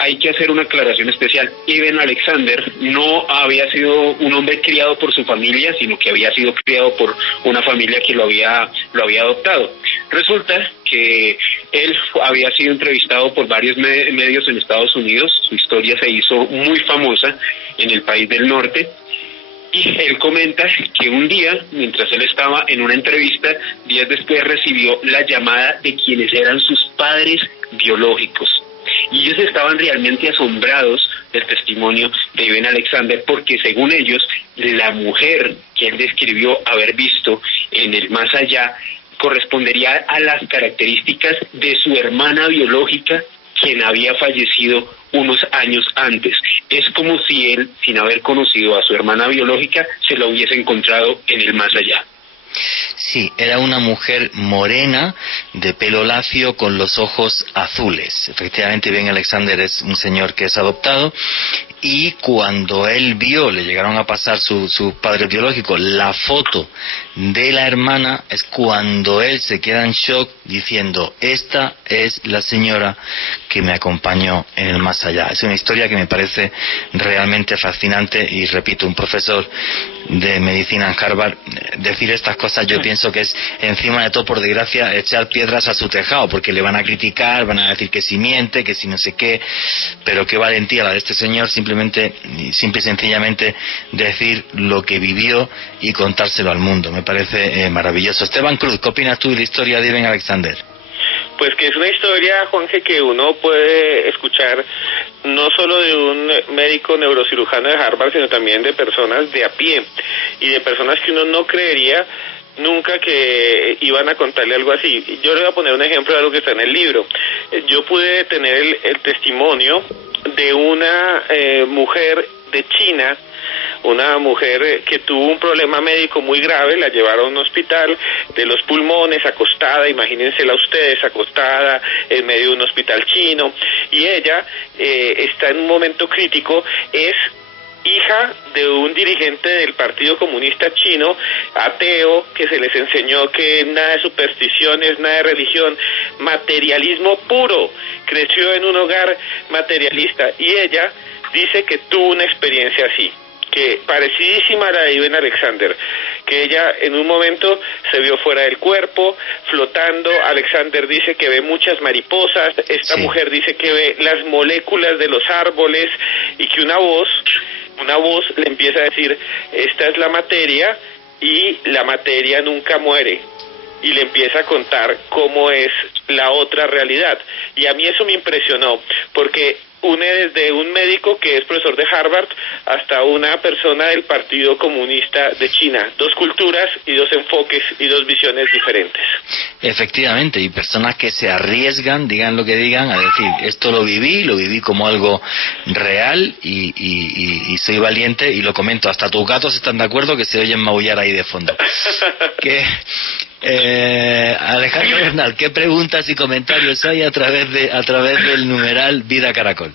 Hay que hacer una aclaración especial. Eben Alexander no había sido un hombre criado por su familia, sino que había sido criado por una familia que lo había adoptado. Resulta que él había sido entrevistado por varios medios en Estados Unidos. Su historia se hizo muy famosa en el país del norte. Y él comenta que un día, mientras él estaba en una entrevista, días después recibió la llamada de quienes eran sus padres biológicos. Y ellos estaban realmente asombrados del testimonio de Eben Alexander, porque según ellos, la mujer que él describió haber visto en el más allá correspondería a las características de su hermana biológica, quien había fallecido unos años antes. Es como si él, sin haber conocido a su hermana biológica, se la hubiese encontrado en el más allá. Sí, era una mujer morena, de pelo lacio, con los ojos azules. Efectivamente, Ben Alexander es un señor que es adoptado, y cuando él vio, le llegaron a pasar sus padres biológicos, la foto de la hermana, es cuando él se queda en shock diciendo: esta es la señora que me acompañó en el más allá. Es una historia que me parece realmente fascinante, y repito, un profesor de medicina en Harvard, decir estas cosas, yo pienso que es, encima de todo, por desgracia, echar piedras a su tejado, porque le van a criticar, van a decir que si miente, que si no sé qué, pero qué valentía la de este señor, simple y sencillamente decir lo que vivió y contárselo al mundo. Me parece maravilloso. Esteban Cruz, ¿qué opinas tú de la historia de Eben Alexander? Pues que es una historia, Juanje, que uno puede escuchar no solo de un médico neurocirujano de Harvard, sino también de personas de a pie, y de personas que uno no creería nunca que iban a contarle algo así. Yo le voy a poner un ejemplo de algo que está en el libro. Yo pude tener el testimonio de una mujer de China, una mujer que tuvo un problema médico muy grave, la llevaron a un hospital de los pulmones, acostada, imagínensela ustedes, acostada en medio de un hospital chino, y ella está en un momento crítico, es hija de un dirigente del Partido Comunista Chino, ateo, que se les enseñó que nada de supersticiones, nada de religión, materialismo puro, creció en un hogar materialista, y ella dice que tuvo una experiencia así, que parecidísima a la de Ibn Alexander, que ella en un momento se vio fuera del cuerpo, flotando. Alexander dice que ve muchas mariposas, esta mujer dice que ve las moléculas de los árboles, y que una voz le empieza a decir, esta es la materia, y la materia nunca muere, y le empieza a contar cómo es la otra realidad. Y a mí eso me impresionó, porque une desde un médico que es profesor de Harvard hasta una persona del Partido Comunista de China. 2 culturas y 2 enfoques y 2 visiones diferentes. Efectivamente, y personas que se arriesgan, digan lo que digan, a decir, esto lo viví como algo real, y soy valiente y lo comento. Hasta tus gatos están de acuerdo que se oyen maullar ahí de fondo. Alejandro Bernal, ¿qué preguntas y comentarios hay a través del numeral Vida Caracol?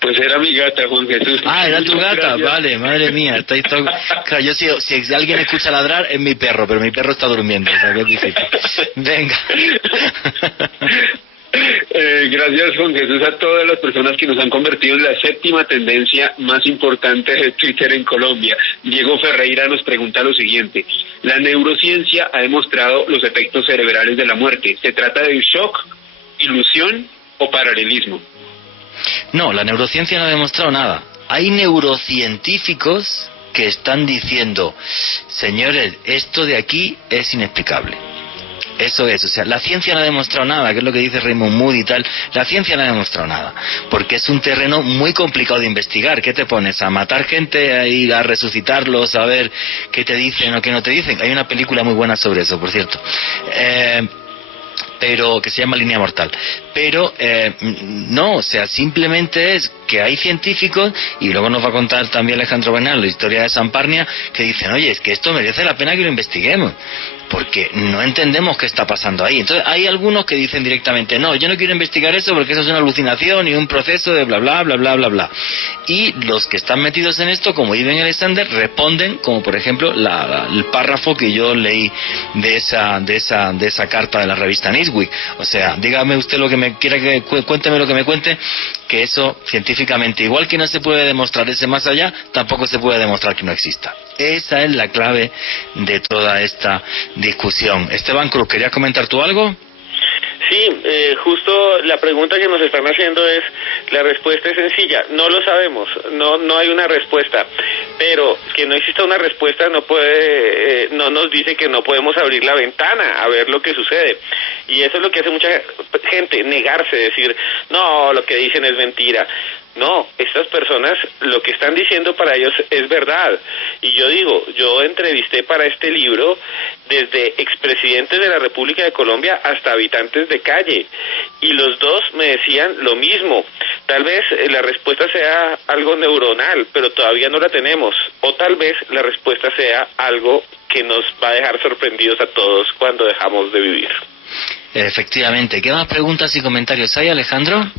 Pues era mi gata, Juan Jesús. Ah, era tu gata, gracias. Vale, madre mía. Claro, yo si alguien escucha ladrar es mi perro, pero mi perro está durmiendo, o sea que es difícil. Venga. Gracias, Juan Jesús, a todas las personas que nos han convertido en la 7ª tendencia más importante de Twitter en Colombia. Diego Ferreira nos pregunta lo siguiente: la neurociencia ha demostrado los efectos cerebrales de la muerte. ¿Se trata de shock, ilusión o paralelismo? No, la neurociencia no ha demostrado nada. Hay neurocientíficos que están diciendo, señores, esto de aquí es inexplicable. Eso es, o sea, la ciencia no ha demostrado nada, que es lo que dice Raymond Moody y tal. La ciencia no ha demostrado nada, porque es un terreno muy complicado de investigar. ¿Qué te pones? ¿A matar gente, a ir a resucitarlos, a ver qué te dicen o qué no te dicen? Hay una película muy buena sobre eso, por cierto, pero que se llama Línea Mortal. Pero no, o sea, simplemente es que hay científicos, y luego nos va a contar también Alejandro Bernal la historia de Samparnia, que dicen, oye, es que esto merece la pena que lo investiguemos, porque no entendemos qué está pasando ahí. Entonces hay algunos que dicen directamente, no, yo no quiero investigar eso porque eso es una alucinación y un proceso de bla bla bla bla bla bla. Y los que están metidos en esto, como Ibn Alexander, responden, como por ejemplo el párrafo que yo leí de esa carta de la revista Newsweek. O sea, dígame usted lo que me quiera, cuénteme lo que me cuente, que eso científicamente, igual que no se puede demostrar ese más allá, tampoco se puede demostrar que no exista. Esa es la clave de toda esta discusión. Esteban Cruz, ¿querías comentar tú algo? Sí, justo la pregunta que nos están haciendo es, la respuesta es sencilla, no lo sabemos, no hay una respuesta, pero que no exista una respuesta no nos dice que no podemos abrir la ventana a ver lo que sucede, y eso es lo que hace mucha gente, negarse, decir, no, lo que dicen es mentira. No, estas personas lo que están diciendo para ellos es verdad. Y yo entrevisté para este libro desde expresidentes de la República de Colombia hasta habitantes de calle, y los dos me decían lo mismo. Tal vez la respuesta sea algo neuronal, pero todavía no la tenemos, o tal vez la respuesta sea algo que nos va a dejar sorprendidos a todos cuando dejamos de vivir. Efectivamente. ¿Qué más preguntas y comentarios hay, Alejandro?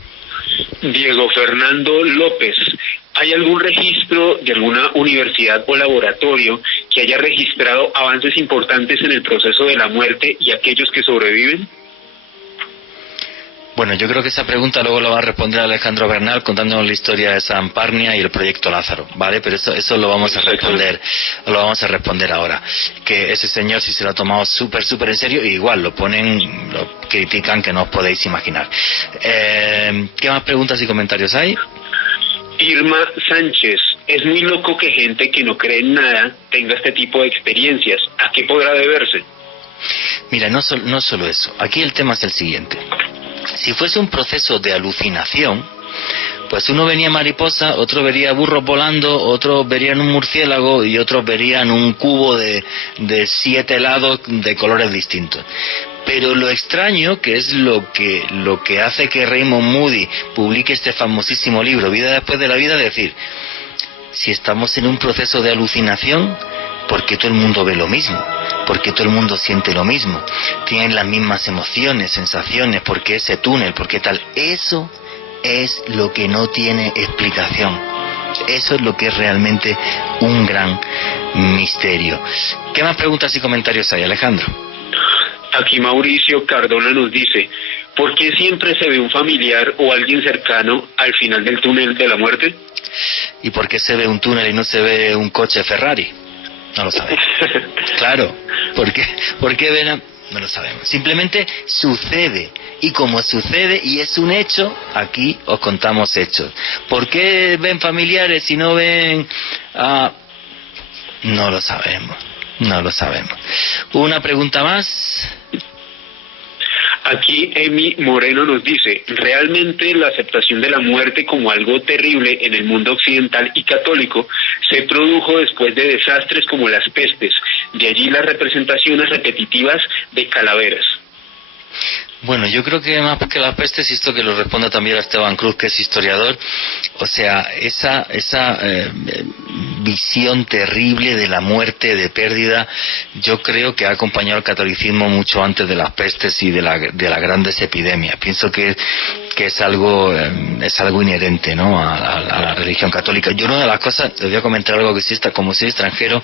Diego Fernando López, ¿hay algún registro de alguna universidad o laboratorio que haya registrado avances importantes en el proceso de la muerte y aquellos que sobreviven? Bueno, yo creo que esa pregunta luego la va a responder Alejandro Bernal contándonos la historia de Samparnia y el proyecto Lázaro, ¿vale? Pero eso lo vamos a responder ahora. Que ese señor sí se lo ha tomado súper en serio, y igual lo critican que no os podéis imaginar. ¿Qué más preguntas y comentarios hay? Irma Sánchez, es muy loco que gente que no cree en nada tenga este tipo de experiencias. ¿A qué podrá deberse? Mira, no solo eso. Aquí el tema es el siguiente. Si fuese un proceso de alucinación, pues uno vería mariposa, otro vería burros volando, otros verían un murciélago y otros verían un cubo de 7 helados de colores distintos. Pero lo extraño, que es lo que hace que Raymond Moody publique este famosísimo libro, Vida después de la vida, es decir, si estamos en un proceso de alucinación, porque todo el mundo ve lo mismo, porque todo el mundo siente lo mismo, tienen las mismas emociones, sensaciones, porque ese túnel, porque tal. Eso es lo que no tiene explicación. Eso es lo que es realmente un gran misterio. ¿Qué más preguntas y comentarios hay, Alejandro? Aquí Mauricio Cardona nos dice: ¿por qué siempre se ve un familiar o alguien cercano al final del túnel de la muerte? ¿Y por qué se ve un túnel y no se ve un coche Ferrari? No lo sabemos. Claro, ¿por qué ven a...? No lo sabemos. Simplemente sucede. Y como sucede y es un hecho, aquí os contamos hechos. ¿Por qué ven familiares y no ven a...? No lo sabemos. No lo sabemos. Una pregunta más. Aquí Emi Moreno nos dice: ¿realmente la aceptación de la muerte como algo terrible en el mundo occidental y católico se produjo después de desastres como las pestes? De allí las representaciones repetitivas de calaveras. Bueno, yo creo que más que las pestes, y esto que lo responde también a Esteban Cruz, que es historiador, o sea, esa visión terrible de la muerte, de pérdida, yo creo que ha acompañado al catolicismo mucho antes de las pestes y de las grandes epidemias. Pienso que es algo inherente, ¿no?, a la religión católica. Yo, una de las cosas, les voy a comentar algo que sí está, como soy extranjero,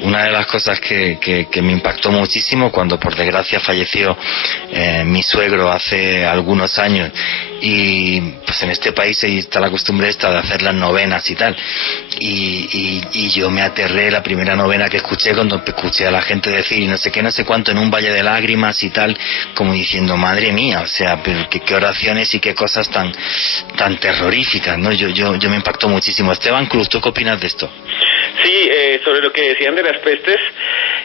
una de las cosas que me impactó muchísimo cuando por desgracia falleció mi suegro hace algunos años, y pues en este país está la costumbre esta de hacer las novenas y tal, y yo me aterré la primera novena que escuché, cuando escuché a la gente decir y no sé qué, no sé cuánto, en un valle de lágrimas y tal, como diciendo, madre mía, o sea, pero qué oraciones y qué cosas tan terroríficas, ¿no? Yo me impactó muchísimo. Esteban Cruz, ¿tú qué opinas de esto? Sí, sobre lo que decían de las pestes,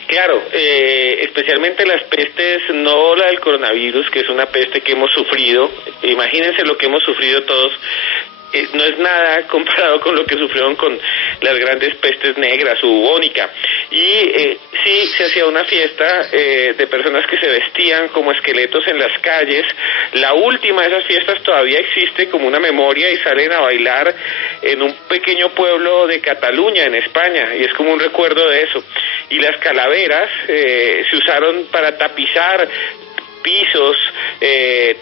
claro, especialmente las pestes, no la del coronavirus, que es una peste que hemos sufrido. Imagínense lo que hemos sufrido todos. No es nada comparado con lo que sufrieron con las grandes pestes negras o bubónica. Y sí se hacía una fiesta de personas que se vestían como esqueletos en las calles. La última de esas fiestas todavía existe como una memoria y salen a bailar en un pequeño pueblo de Cataluña, en España, y es como un recuerdo de eso. Y las calaveras se usaron para tapizar pisos,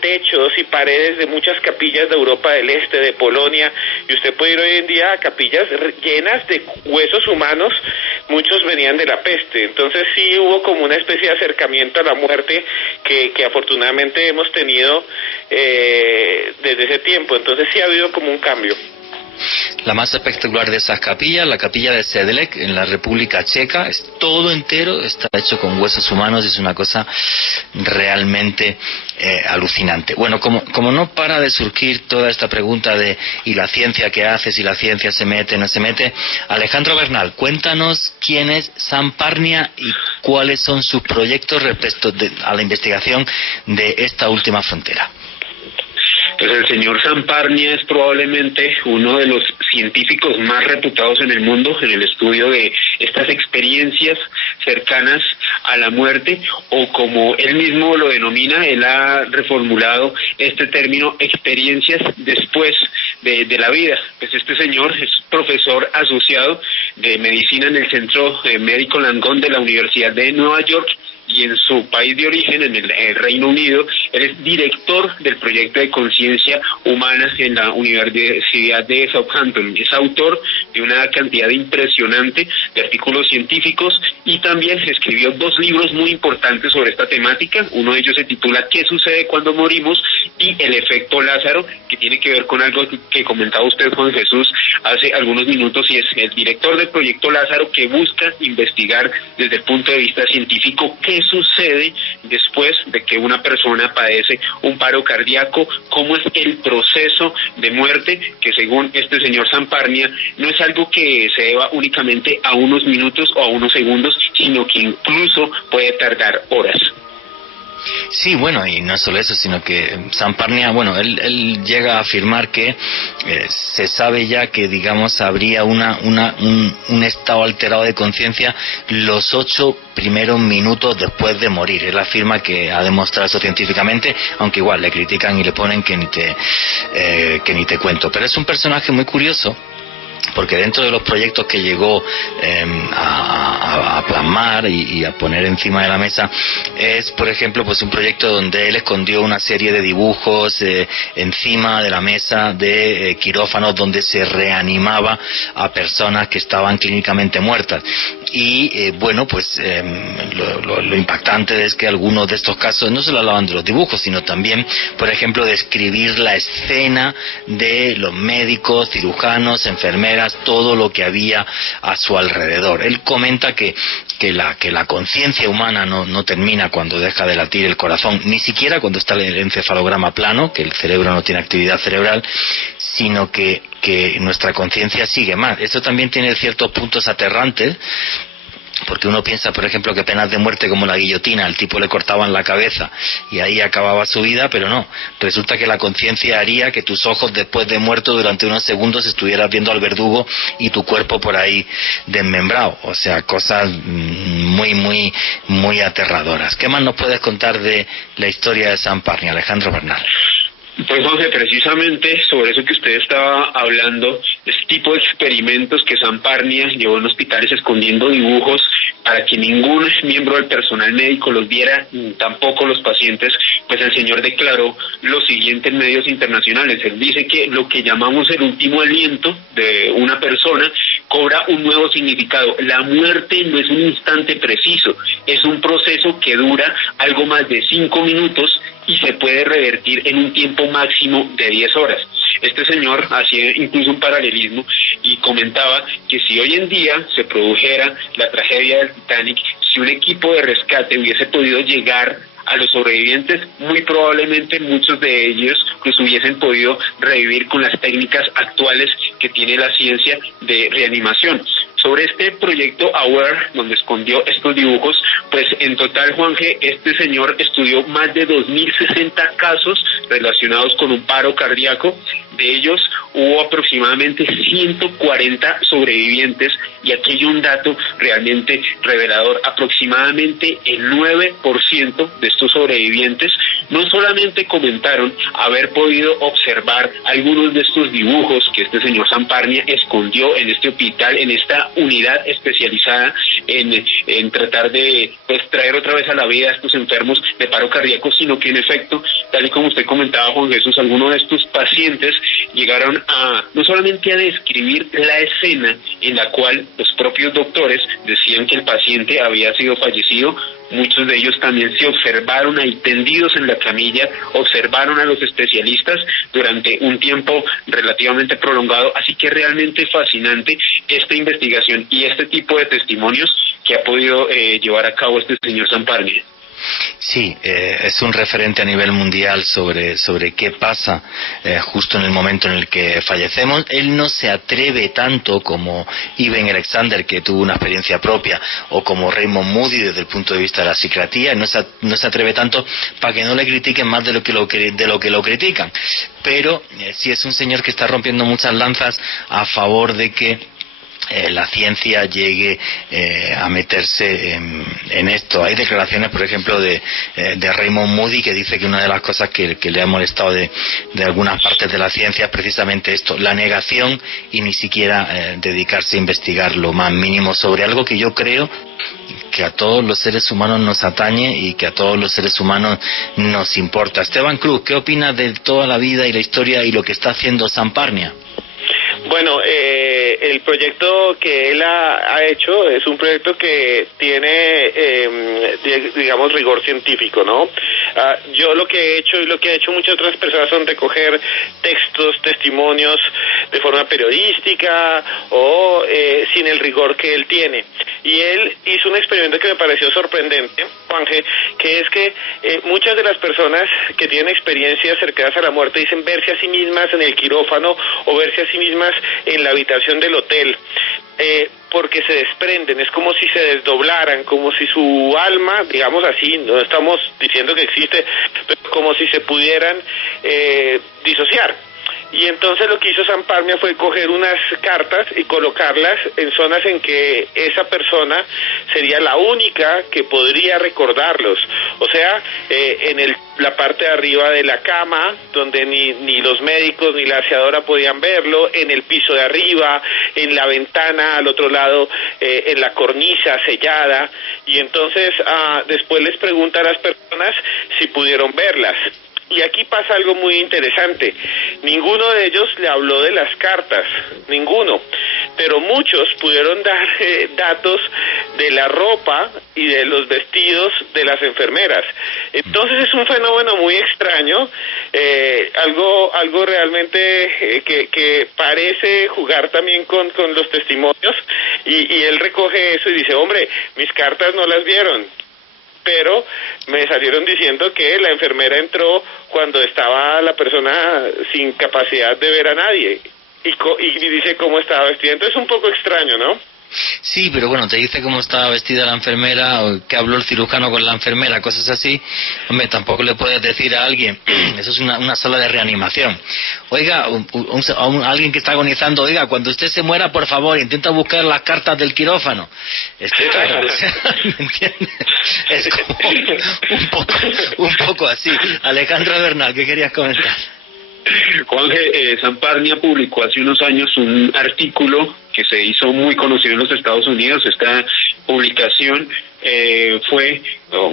techos y paredes de muchas capillas de Europa del Este, de Polonia, y usted puede ir hoy en día a capillas llenas de huesos humanos. Muchos venían de la peste. Entonces sí hubo como una especie de acercamiento a la muerte que afortunadamente hemos tenido desde ese tiempo. Entonces sí ha habido como un cambio. La más espectacular de esas capillas, la capilla de Sedlec en la República Checa, es todo entero, está hecho con huesos humanos, es una cosa realmente alucinante. Bueno, como no para de surgir toda esta pregunta de ¿y la ciencia qué hace? Si la ciencia se mete, no se mete. Alejandro Bernal, cuéntanos quién es Sam Parnia y cuáles son sus proyectos respecto a la investigación de esta última frontera. Pues el señor Sam Parnia es probablemente uno de los científicos más reputados en el mundo en el estudio de estas experiencias cercanas a la muerte, o como él mismo lo denomina, él ha reformulado este término, experiencias después de la vida. Pues este señor es profesor asociado de medicina en el Centro Médico Langone de la Universidad de Nueva York, y en su país de origen, en el Reino Unido, él es director del proyecto de conciencia humana en la Universidad de Southampton. Es autor de una cantidad impresionante de artículos científicos y también escribió 2 libros muy importantes sobre esta temática. Uno de ellos se titula ¿Qué sucede cuando morimos? Y El efecto Lázaro, que tiene que ver con algo que comentaba usted, Juan Jesús, hace algunos minutos, y es el director del proyecto Lázaro, que busca investigar desde el punto de vista científico qué sucede después de que una persona padece un paro cardíaco, cómo es el proceso de muerte, que según este señor Sam Parnia no es algo que se deba únicamente a unos minutos o a unos segundos, sino que incluso puede tardar horas. Sí, bueno, y no solo eso, sino que Sam Parnia, bueno, él llega a afirmar que se sabe ya que, digamos, habría un estado alterado de conciencia los 8 primeros minutos después de morir. Él afirma que ha demostrado eso científicamente, aunque igual le critican y le ponen que ni te cuento. Pero es un personaje muy curioso, porque dentro de los proyectos que llegó a plasmar y a poner encima de la mesa es, por ejemplo, pues un proyecto donde él escondió una serie de dibujos encima de la mesa de quirófanos donde se reanimaba a personas que estaban clínicamente muertas. Y bueno, pues lo impactante es que algunos de estos casos no solo hablaban de los dibujos, sino también, por ejemplo, de escribir la escena de los médicos, cirujanos, enfermeras, todo lo que había a su alrededor. Él comenta que la conciencia humana no termina cuando deja de latir el corazón, ni siquiera cuando está el encefalograma plano, que el cerebro no tiene actividad cerebral, sino que nuestra conciencia sigue más. Esto también tiene ciertos puntos aterrantes, porque uno piensa, por ejemplo, que penas de muerte como la guillotina, al tipo le cortaban la cabeza y ahí acababa su vida, pero no. Resulta que la conciencia haría que tus ojos después de muerto durante unos segundos estuvieras viendo al verdugo y tu cuerpo por ahí desmembrado. O sea, cosas muy, muy, muy aterradoras. ¿Qué más nos puedes contar de la historia de Samparnia, Alejandro Bernal? Pues Jorge, precisamente sobre eso que usted estaba hablando, este tipo de experimentos que Samparnia llevó en hospitales escondiendo dibujos para que ningún miembro del personal médico los viera, tampoco los pacientes, pues el señor declaró lo siguiente en medios internacionales. Él dice que lo que llamamos el último aliento de una persona cobra un nuevo significado. La muerte no es un instante preciso, es un proceso que dura algo más de 5 minutos y se puede revertir en un tiempo máximo de 10 horas. Este señor hacía incluso un paralelismo y comentaba que si hoy en día se produjera la tragedia del Titanic, si un equipo de rescate hubiese podido llegar a los sobrevivientes, muy probablemente muchos de ellos pues hubiesen podido revivir con las técnicas actuales que tiene la ciencia de reanimación. Sobre este proyecto AWARE, donde escondió estos dibujos, pues en total, Juanje, este señor estudió más de 2.060 casos relacionados con un paro cardíaco. De ellos hubo aproximadamente 140 sobrevivientes, y aquí hay un dato realmente revelador: aproximadamente el 9% de estos sobrevivientes no solamente comentaron haber podido observar algunos de estos dibujos que este señor Samparnia escondió en este hospital, en esta unidad especializada en tratar de pues traer otra vez a la vida a estos enfermos de paro cardíaco, sino que en efecto, tal y como usted comentaba, Juan Jesús, algunos de estos pacientes llegaron a no solamente a describir la escena en la cual los propios doctores decían que el paciente había sido fallecido, muchos de ellos también se observaron ahí tendidos en la camilla, observaron a los especialistas durante un tiempo relativamente prolongado, así que realmente fascinante esta investigación y este tipo de testimonios que ha podido llevar a cabo este señor Samparnia. Sí, es un referente a nivel mundial sobre qué pasa justo en el momento en el que fallecemos. Él no se atreve tanto como Iben Alexander, que tuvo una experiencia propia, o como Raymond Moody desde el punto de vista de la psiquiatría. No se atreve tanto para que no le critiquen más de lo que lo critican. Pero sí es un señor que está rompiendo muchas lanzas a favor de que la ciencia llegue a meterse en esto. Hay declaraciones, por ejemplo, de Raymond Moody, que dice que una de las cosas que le ha molestado de algunas partes de la ciencia es precisamente esto, la negación, y ni siquiera dedicarse a investigar lo más mínimo sobre algo que yo creo que a todos los seres humanos nos atañe y que a todos los seres humanos nos importa. Esteban Cruz, ¿qué opinas de toda la vida y la historia y lo que está haciendo Samparnia? Bueno, el proyecto que él ha hecho es un proyecto que tiene, digamos, rigor científico, ¿no? Yo lo que he hecho y lo que han hecho muchas otras personas son recoger textos, testimonios de forma periodística o sin el rigor que él tiene. Y él hizo un experimento que me pareció sorprendente, Juanje, que es que muchas de las personas que tienen experiencias cercanas a la muerte dicen verse a sí mismas en el quirófano o verse a sí mismas en la habitación del hotel, porque se desprenden, es como si se desdoblaran, como si su alma, digamos así, no estamos diciendo que existe, pero como si se pudieran disociar. Y entonces lo que hizo Samparnia fue coger unas cartas y colocarlas en zonas en que esa persona sería la única que podría recordarlos. O sea, en la parte de arriba de la cama, donde ni los médicos ni la aseadora podían verlo, en el piso de arriba, en la ventana al otro lado, en la cornisa sellada. Y entonces después les pregunta a las personas si pudieron verlas. Y aquí pasa algo muy interesante. Ninguno de ellos le habló de las cartas, ninguno, pero muchos pudieron dar datos de la ropa y de los vestidos de las enfermeras. Entonces es un fenómeno muy extraño, algo realmente que parece jugar también con los testimonios, y él recoge eso y dice, hombre, mis cartas no las vieron, pero me salieron diciendo que la enfermera entró cuando estaba la persona sin capacidad de ver a nadie, y dice cómo estaba vestida. Entonces es un poco extraño, ¿no? Sí, pero bueno, te dice cómo estaba vestida la enfermera, o que habló el cirujano con la enfermera, cosas así. Hombre, tampoco le puedes decir a alguien, eso es una sala de reanimación. Oiga, alguien que está agonizando, oiga, cuando usted se muera, por favor, intenta buscar las cartas del quirófano. Es que, claro, o sea, ¿me entiendes? Es como un poco así. Alejandro Bernal, ¿qué querías comentar? Juanje, Samparnia publicó hace unos años un artículo que se hizo muy conocido en los Estados Unidos. Esta publicación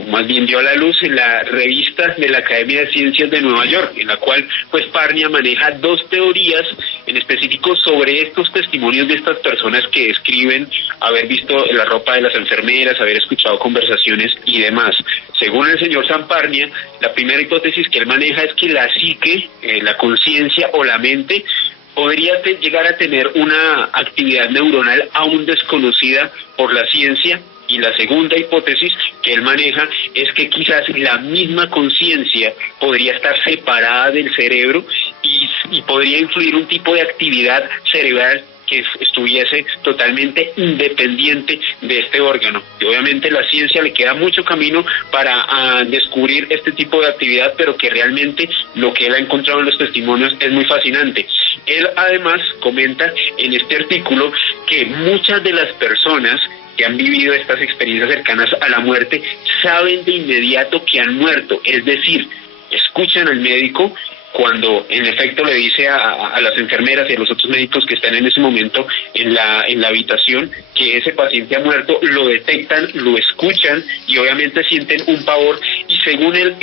más bien dio a la luz en la revista de la Academia de Ciencias de Nueva York, en la cual pues Parnia maneja dos teorías en específico sobre estos testimonios de estas personas que describen haber visto la ropa de las enfermeras, haber escuchado conversaciones y demás. Según el señor Samparnia, la primera hipótesis que él maneja es que la psique, la conciencia o la mente podría llegar a tener una actividad neuronal aún desconocida por la ciencia. Y la segunda hipótesis que él maneja es que quizás la misma conciencia podría estar separada del cerebro y podría influir un tipo de actividad cerebral que estuviese totalmente independiente de este órgano. Y obviamente a la ciencia le queda mucho camino para descubrir este tipo de actividad, pero que realmente lo que él ha encontrado en los testimonios es muy fascinante. Él además comenta en este artículo que muchas de las personas que han vivido estas experiencias cercanas a la muerte saben de inmediato que han muerto, es decir, escuchan al médico cuando en efecto le dice a las enfermeras y a los otros médicos que están en ese momento en la habitación que ese paciente ha muerto, lo detectan, lo escuchan y obviamente sienten un pavor, y según él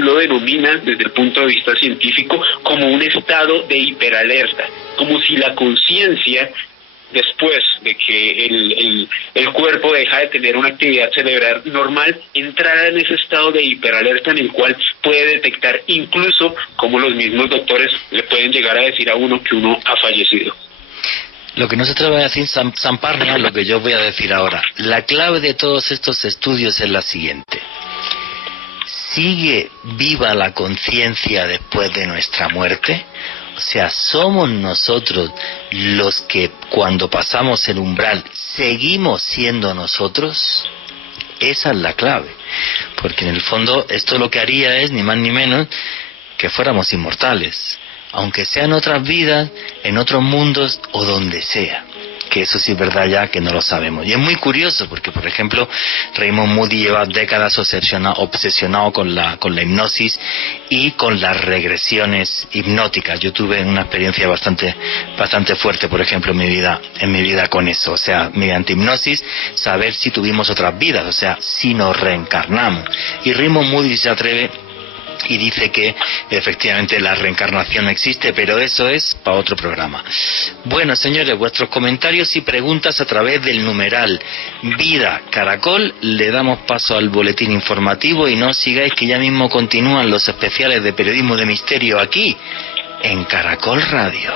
lo denomina desde el punto de vista científico como un estado de hiperalerta, como si la conciencia, después de que el cuerpo deja de tener una actividad cerebral normal, entrará en ese estado de hiperalerta en el cual puede detectar incluso como los mismos doctores le pueden llegar a decir a uno que uno ha fallecido. Lo que no se atreve a decir Samparnia, lo que yo voy a decir ahora. La clave de todos estos estudios es la siguiente. ¿Sigue viva la conciencia después de nuestra muerte? O sea, ¿somos nosotros los que cuando pasamos el umbral seguimos siendo nosotros? Esa es la clave, porque en el fondo esto lo que haría es ni más ni menos que fuéramos inmortales, aunque sean otras vidas, en otros mundos o donde sea. Que eso sí es verdad ya que no lo sabemos. Y es muy curioso porque, por ejemplo, Raymond Moody lleva décadas obsesionado con la hipnosis y con las regresiones hipnóticas. Yo tuve una experiencia bastante fuerte, por ejemplo, en mi vida con eso. O sea, mediante hipnosis, saber si tuvimos otras vidas, o sea, si nos reencarnamos. Y Raymond Moody se atreve y dice que efectivamente la reencarnación existe, pero eso es para otro programa. Bueno, señores, vuestros comentarios y preguntas a través del numeral Vida Caracol. Le damos paso al boletín informativo y no os sigáis, que ya mismo continúan los especiales de periodismo de misterio aquí en Caracol Radio.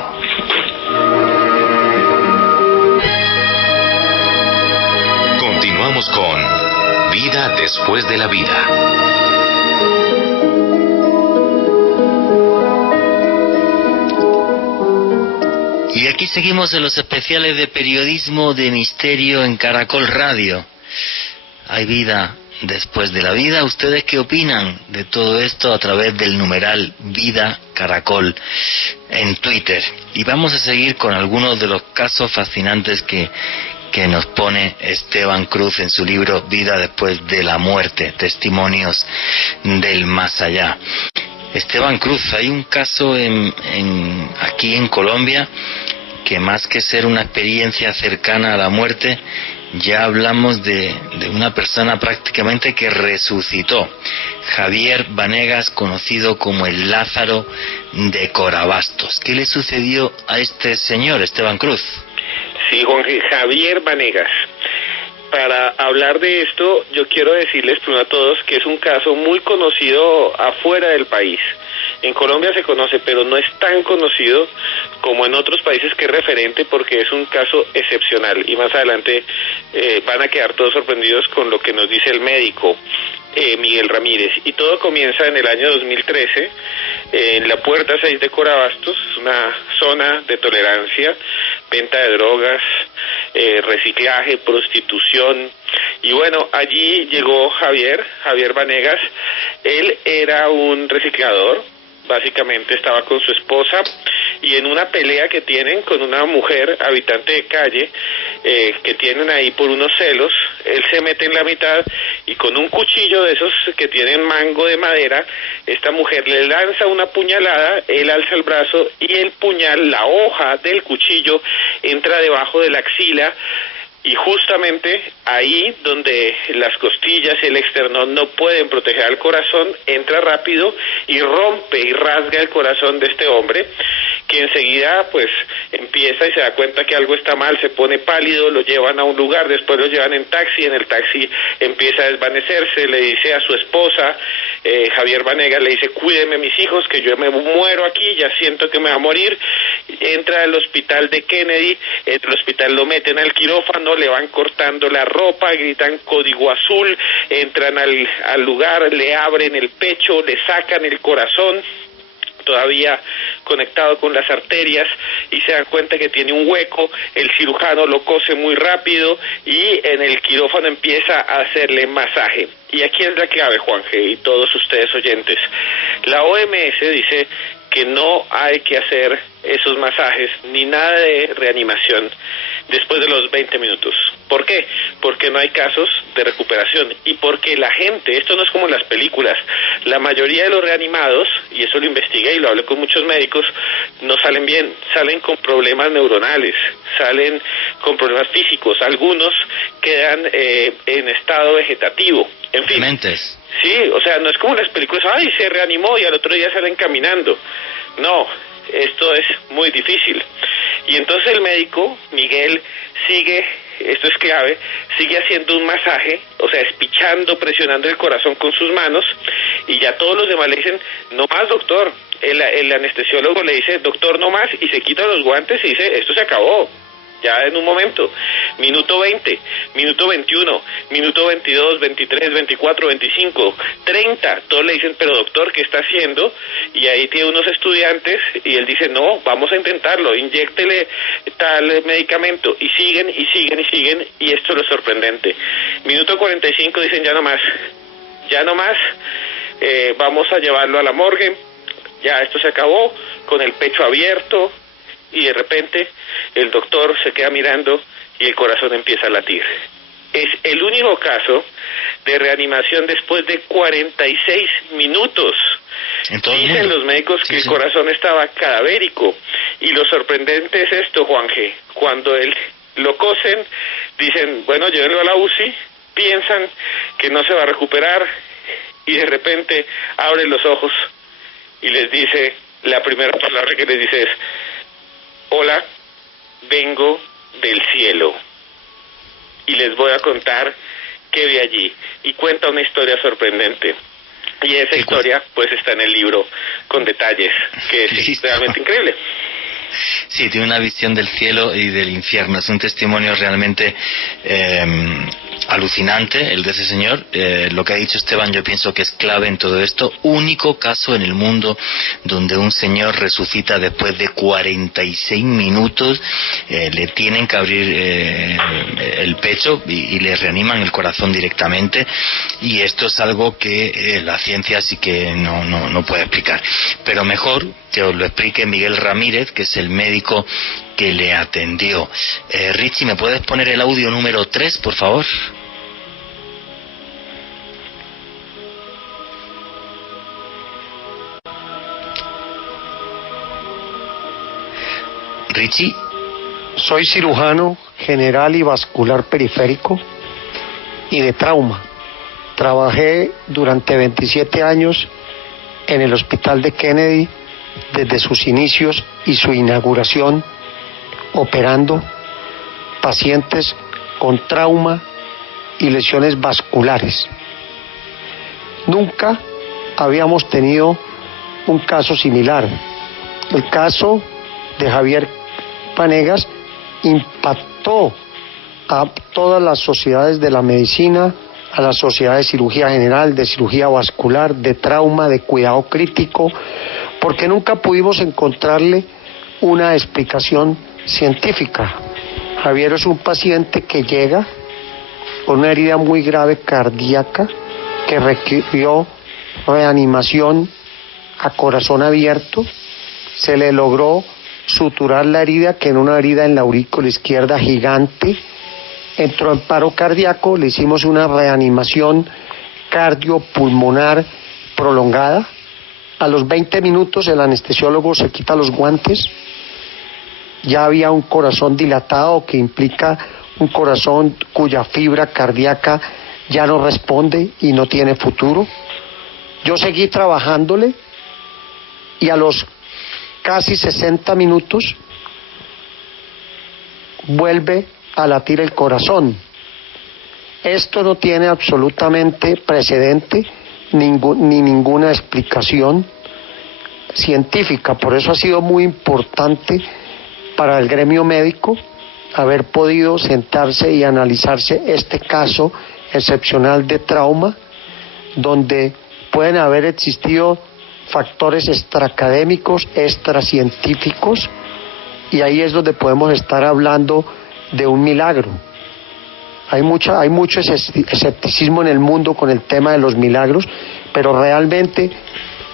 Continuamos con Vida después de la vida. Y aquí seguimos en los especiales de periodismo de misterio en Caracol Radio. Hay vida después de la vida. ¿Ustedes qué opinan de todo esto a través del numeral Vida Caracol en Twitter? Y vamos a seguir con algunos de los casos fascinantes que nos pone Esteban Cruz en su libro Vida después de la muerte, testimonios del más allá. Esteban Cruz, hay un caso aquí en Colombia que más que ser una experiencia cercana a la muerte, ya hablamos de una persona prácticamente que resucitó. Javier Vanegas, conocido como el Lázaro de Corabastos. ¿Qué le sucedió a este señor, Esteban Cruz? Sí, Javier Vanegas. Para hablar de esto, yo quiero decirles primero a todos que es un caso muy conocido afuera del país. En Colombia se conoce, pero no es tan conocido como en otros países, que es referente, porque es un caso excepcional. Y más adelante van a quedar todos sorprendidos con lo que nos dice el médico Miguel Ramírez. Y todo comienza en el año 2013, en la Puerta 6 de Corabastos, una zona de tolerancia, venta de drogas, reciclaje, prostitución. Y bueno, allí llegó Javier Vanegas. Él era un reciclador, básicamente estaba con su esposa, y en una pelea que tienen con una mujer habitante de calle, que tienen ahí por unos celos, él se mete en la mitad y con un cuchillo de esos que tienen mango de madera, esta mujer le lanza una puñalada, él alza el brazo y el puñal, la hoja del cuchillo, entra debajo de la axila. Y justamente ahí donde las costillas y el esternón no pueden proteger al corazón, entra rápido y rompe y rasga el corazón de este hombre, que enseguida pues empieza y se da cuenta que algo está mal, se pone pálido, lo llevan a un lugar, después lo llevan en taxi, en el taxi empieza a desvanecerse, le dice a su esposa, Javier Vanegas, le dice: cuídeme mis hijos, que yo me muero aquí, ya siento que me va a morir. Entra al hospital de Kennedy, el hospital lo meten al quirófano, le van cortando la ropa, gritan código azul, entran al lugar, le abren el pecho, le sacan el corazón, todavía conectado con las arterias, y se dan cuenta que tiene un hueco. El cirujano lo cose muy rápido y en el quirófano empieza a hacerle masaje. Y aquí es la clave, Juanje, y todos ustedes oyentes. La OMS dice que no hay que hacer esos masajes ni nada de reanimación después de los 20 minutos. ¿Por qué? Porque no hay casos de recuperación y porque la gente, esto no es como en las películas, la mayoría de los reanimados, y eso lo investigué y lo hablé con muchos médicos, no salen bien, salen con problemas neuronales, salen con problemas físicos, algunos quedan en estado vegetativo, en fin. Dementes. Sí, o sea, no es como en las películas, ay, se reanimó y al otro día salen caminando. No, esto es muy difícil. Y entonces el médico, Miguel, sigue, esto es clave, sigue haciendo un masaje, o sea, espichando, presionando el corazón con sus manos, y ya todos los demás le dicen: no más, doctor. El anestesiólogo le dice: doctor, no más, y se quita los guantes y dice: esto se acabó. Ya en un momento, minuto 20, minuto 21, minuto 22, 23, 24, 25, 30, todos le dicen: pero doctor, ¿qué está haciendo? Y ahí tiene unos estudiantes y él dice: no, vamos a intentarlo, inyéctele tal medicamento, y siguen, y siguen, y siguen, y esto es lo sorprendente. Minuto 45 dicen: ya no más, vamos a llevarlo a la morgue, ya esto se acabó, con el pecho abierto. Y de repente el doctor se queda mirando y el corazón empieza a latir. Es el único caso de reanimación después de 46 minutos. Dicen los médicos que el corazón estaba cadavérico. Y lo sorprendente es esto, Juanje. Cuando él lo cosen, dicen: bueno, llévenlo a la UCI, piensan que no se va a recuperar, y de repente abren los ojos y les dice, la primera palabra que les dice es: hola, vengo del cielo y les voy a contar qué vi allí. Y cuenta una historia sorprendente. Y esa historia pues está en el libro con detalles, que es realmente increíble. Sí, tiene una visión del cielo y del infierno. Es un testimonio realmente alucinante el de ese señor. Lo que ha dicho Esteban yo pienso que es clave en todo esto. Único caso en el mundo donde un señor resucita después de 46 minutos, le tienen que abrir el pecho y le reaniman el corazón directamente, y esto es algo que la ciencia sí que no puede explicar, pero mejor que os lo explique Miguel Ramírez, que es el médico que le atendió. Richie, ¿me puedes poner el audio número 3, por favor? Richie. Soy cirujano general y vascular periférico y de trauma. Trabajé durante 27 años en el Hospital de Kennedy desde sus inicios y su inauguración, operando pacientes con trauma y lesiones vasculares. Nunca habíamos tenido un caso similar. El caso de Javier Vanegas impactó a todas las sociedades de la medicina, a las sociedades de cirugía general, de cirugía vascular, de trauma, de cuidado crítico, porque nunca pudimos encontrarle una explicación científica. Javier es un paciente que llega con una herida muy grave cardíaca, que requirió reanimación a corazón abierto. Se le logró suturar la herida, que era una herida en la aurícula izquierda gigante. Entró en paro cardíaco, le hicimos una reanimación cardiopulmonar prolongada. A los 20 minutos el anestesiólogo se quita los guantes. Ya había un corazón dilatado, que implica un corazón cuya fibra cardíaca ya no responde y no tiene futuro. Yo seguí trabajándole y a los casi 60 minutos vuelve a latir el corazón. Esto no tiene absolutamente precedente ni ninguna explicación científica. Por eso ha sido muy importante para el gremio médico haber podido sentarse y analizarse este caso excepcional de trauma, donde pueden haber existido factores extraacadémicos, extracientíficos, y ahí es donde podemos estar hablando de un milagro. Hay mucho escepticismo en el mundo con el tema de los milagros, pero realmente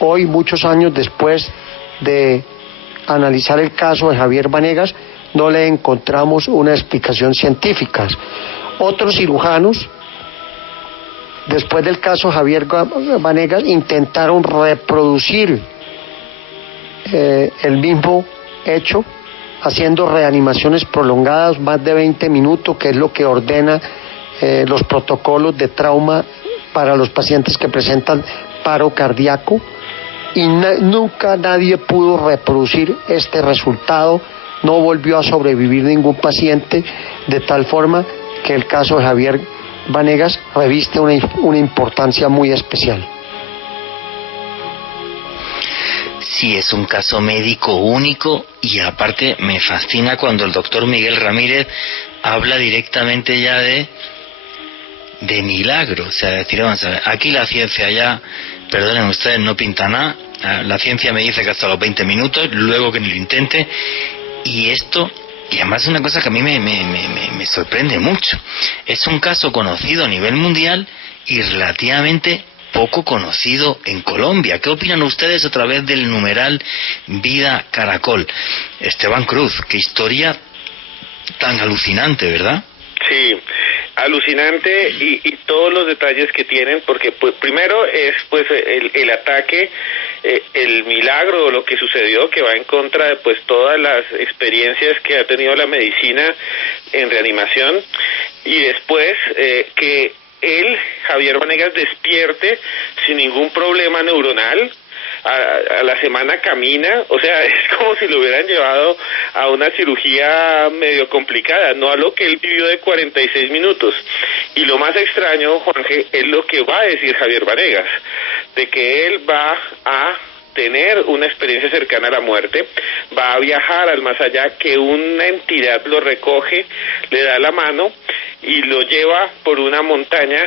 hoy, muchos años después de analizar el caso de Javier Vanegas, no le encontramos una explicación científica. Otros cirujanos, después del caso Javier Vanegas, intentaron reproducir el mismo hecho, haciendo reanimaciones prolongadas, más de 20 minutos, que es lo que ordena los protocolos de trauma para los pacientes que presentan paro cardíaco, y nunca nadie pudo reproducir este resultado. No volvió a sobrevivir ningún paciente, de tal forma que el caso de Javier Vanegas reviste una importancia muy especial. Sí, es un caso médico único, y aparte me fascina cuando el doctor Miguel Ramírez habla directamente ya de milagro. O sea, decir, vamos a ver, aquí la ciencia ya, perdonen ustedes, no pinta nada. La ciencia me dice que hasta los 20 minutos, luego que ni lo intente, y esto, y además es una cosa que a mí me sorprende mucho. Es un caso conocido a nivel mundial y relativamente poco conocido en Colombia. ¿Qué opinan ustedes a través del numeral Vida Caracol? Esteban Cruz, qué historia tan alucinante, ¿verdad? Sí, alucinante, y todos los detalles que tienen, porque pues primero es pues el ataque, el milagro, lo que sucedió, que va en contra de pues todas las experiencias que ha tenido la medicina en reanimación, y después que él, Javier Vanegas, despierte sin ningún problema neuronal. A la semana camina, o sea, es como si lo hubieran llevado a una cirugía medio complicada, no a lo que él vivió de 46 minutos. Y lo más extraño, Juanje, es lo que va a decir Javier Vanegas, de que él va a tener una experiencia cercana a la muerte, va a viajar al más allá, que una entidad lo recoge, le da la mano y lo lleva por una montaña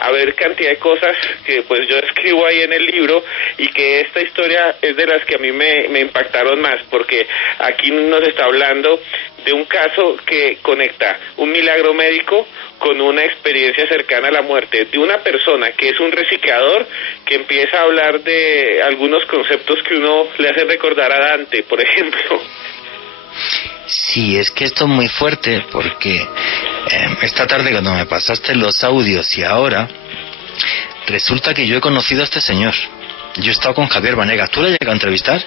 a ver cantidad de cosas que pues yo escribo ahí en el libro, y que esta historia es de las que a mí me impactaron más, porque aquí nos está hablando de un caso que conecta un milagro médico con una experiencia cercana a la muerte, de una persona que es un reciclador, que empieza a hablar de algunos conceptos que uno le hace recordar a Dante, por ejemplo. Sí, es que esto es muy fuerte, porque esta tarde cuando me pasaste los audios y ahora, resulta que yo he conocido a este señor. Yo he estado con Javier Vanegas. ¿Tú le has llegado a entrevistar?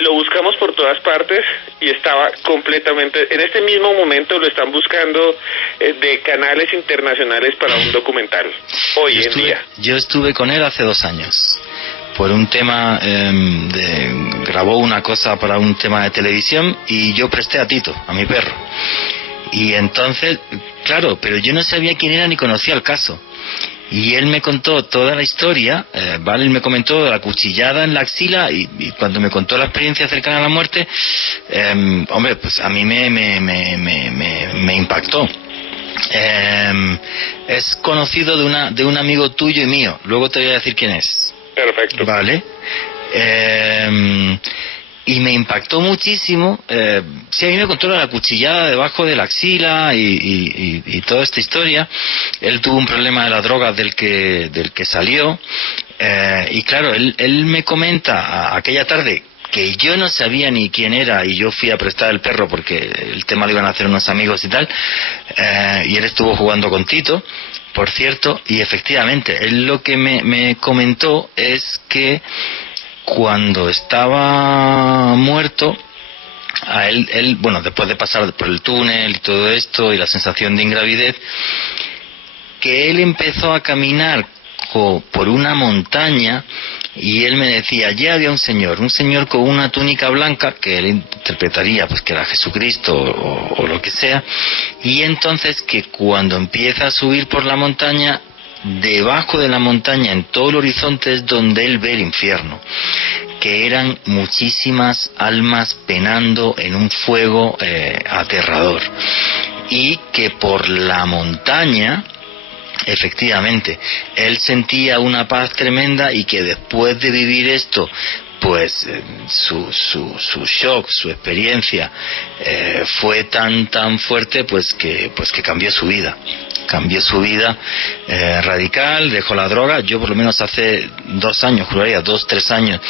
Lo buscamos por todas partes y estaba completamente... En este mismo momento lo están buscando de canales internacionales para un documental, hoy en día. Yo estuve con él hace 2 años por un tema, grabó una cosa para un tema de televisión y yo presté a Tito, a mi perro. Y entonces, claro, pero yo no sabía quién era ni conocía el caso. Y él me contó toda la historia, ¿vale? Él me comentó de la cuchillada en la axila y cuando me contó la experiencia cercana a la muerte, hombre, pues a mí me impactó. Es conocido de un amigo tuyo y mío, luego te voy a decir quién es. Perfecto. Vale. Y me impactó muchísimo. Sí, a mí me contó la cuchillada debajo de la axila y toda esta historia. Él tuvo un problema de las drogas del que salió. Y claro, él me comenta aquella tarde que yo no sabía ni quién era, y yo fui a prestar el perro porque el tema lo iban a hacer unos amigos y tal. Y él estuvo jugando con Tito, por cierto, y efectivamente, él lo que me comentó es que cuando estaba muerto, a él, bueno, después de pasar por el túnel y todo esto y la sensación de ingravidez, que él empezó a caminar por una montaña, y él me decía, ya había un señor con una túnica blanca, que él interpretaría pues que era Jesucristo o lo que sea, y entonces que cuando empieza a subir por la montaña, debajo de la montaña, en todo el horizonte, es donde él ve el infierno, que eran muchísimas almas penando en un fuego aterrador, y que por la montaña, efectivamente, él sentía una paz tremenda, y que después de vivir esto, pues su shock, su experiencia fue tan fuerte, pues que cambió su vida radical, dejó la droga. Yo por lo menos hace 2 años, juraría 2-3 años,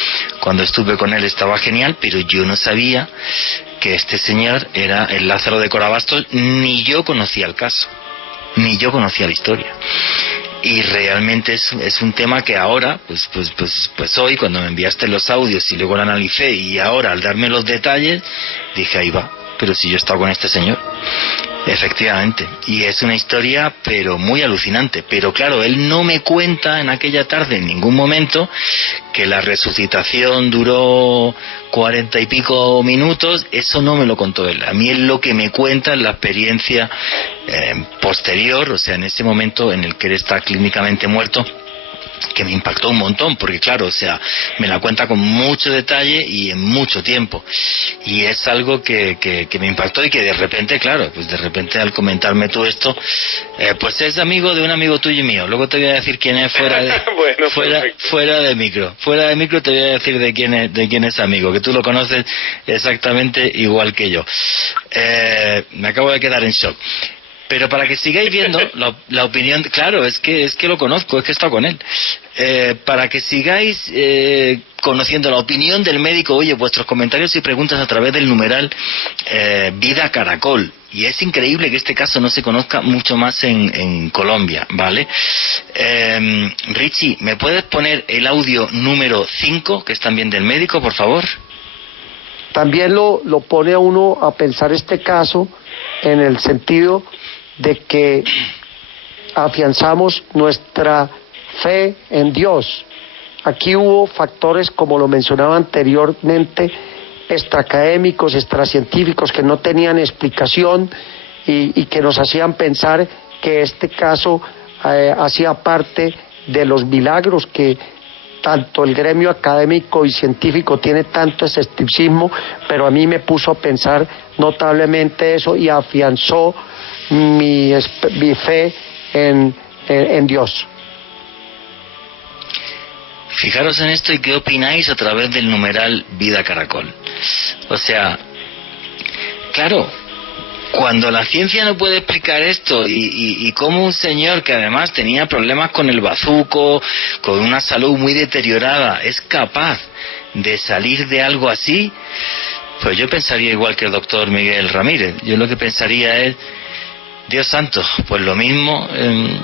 cuando estuve con él estaba genial, pero yo no sabía que este señor era el Lázaro de Corabastos, ni yo conocía el caso, ni yo conocía la historia. Y realmente es un tema que ahora, pues hoy, cuando me enviaste los audios y luego lo analicé, y ahora al darme los detalles, dije, ahí va, pero si yo he estado con este señor. Efectivamente, y es una historia pero muy alucinante. Pero claro, él no me cuenta en aquella tarde en ningún momento que la resucitación duró 40 y pico minutos. Eso no me lo contó él. A mí él lo que me cuenta es la experiencia posterior, o sea, en ese momento en el que él está clínicamente muerto, que me impactó un montón, porque claro, o sea, me la cuenta con mucho detalle y en mucho tiempo, y es algo que me impactó, y que de repente, claro, pues de repente al comentarme todo esto, pues es amigo de un amigo tuyo y mío. Luego te voy a decir quién es fuera de bueno, fuera de micro te voy a decir de quién es amigo, que tú lo conoces exactamente igual que yo. Me acabo de quedar en shock. Pero para que sigáis viendo la opinión, claro, es que lo conozco, es que he estado con él. Para que sigáis conociendo la opinión del médico, oye, vuestros comentarios y preguntas a través del numeral Vida Caracol. Y es increíble que este caso no se conozca mucho más en Colombia, ¿vale? Richie, ¿me puedes poner el audio número 5, que es también del médico, por favor? También lo pone a uno a pensar este caso en el sentido de que afianzamos nuestra fe en Dios. Aquí hubo factores, como lo mencionaba anteriormente, extraacadémicos, extracientíficos, que no tenían explicación y que nos hacían pensar que este caso hacía parte de los milagros que tanto el gremio académico y científico tiene tanto escepticismo, pero a mí me puso a pensar notablemente eso y afianzó mi fe en Dios. Fijaros en esto y qué opináis a través del numeral Vida Caracol. O sea, claro, cuando la ciencia no puede explicar esto y cómo un señor que además tenía problemas con el bazuco, con una salud muy deteriorada, es capaz de salir de algo así, pues yo pensaría igual que el doctor Miguel Ramírez. Yo lo que pensaría es, Dios santo, pues lo mismo,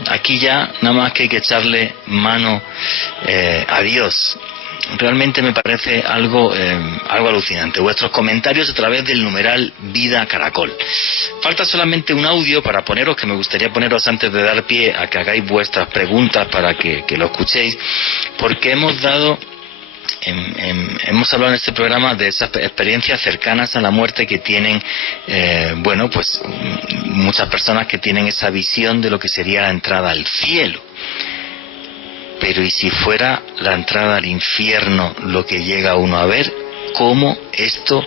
aquí ya nada más que hay que echarle mano a Dios. Realmente me parece algo alucinante. Vuestros comentarios a través del numeral Vida Caracol. Falta solamente un audio para poneros, que me gustaría poneros antes de dar pie a que hagáis vuestras preguntas para que lo escuchéis, porque hemos hablado en este programa de esas experiencias cercanas a la muerte que tienen, pues muchas personas que tienen esa visión de lo que sería la entrada al cielo. Pero ¿y si fuera la entrada al infierno lo que llega uno a ver? ¿Cómo esto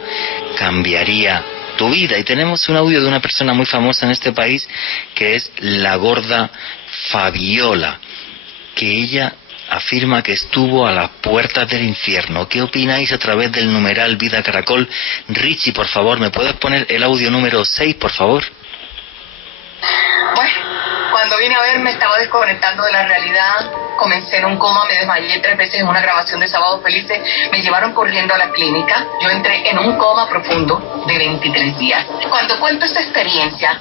cambiaría tu vida? Y tenemos un audio de una persona muy famosa en este país, que es la gorda Fabiola, que ella afirma que estuvo a las puertas del infierno. ¿Qué opináis a través del numeral Vida Caracol? Richie, por favor, ¿me puedes poner el audio número 6, por favor? Bueno, cuando vine a ver me estaba desconectando de la realidad, comencé en un coma, me desmayé 3 veces en una grabación de Sábados Felices, me llevaron corriendo a la clínica, yo entré en un coma profundo de 23 días. Cuando cuento esta experiencia,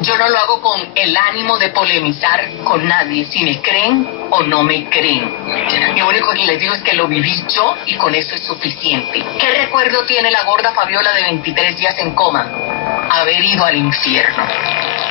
yo no lo hago con el ánimo de polemizar con nadie, si me creen o no me creen. Lo único que les digo es que lo viví yo y con eso es suficiente. ¿Qué recuerdo tiene la gorda Fabiola de 23 días en coma? Haber ido al infierno.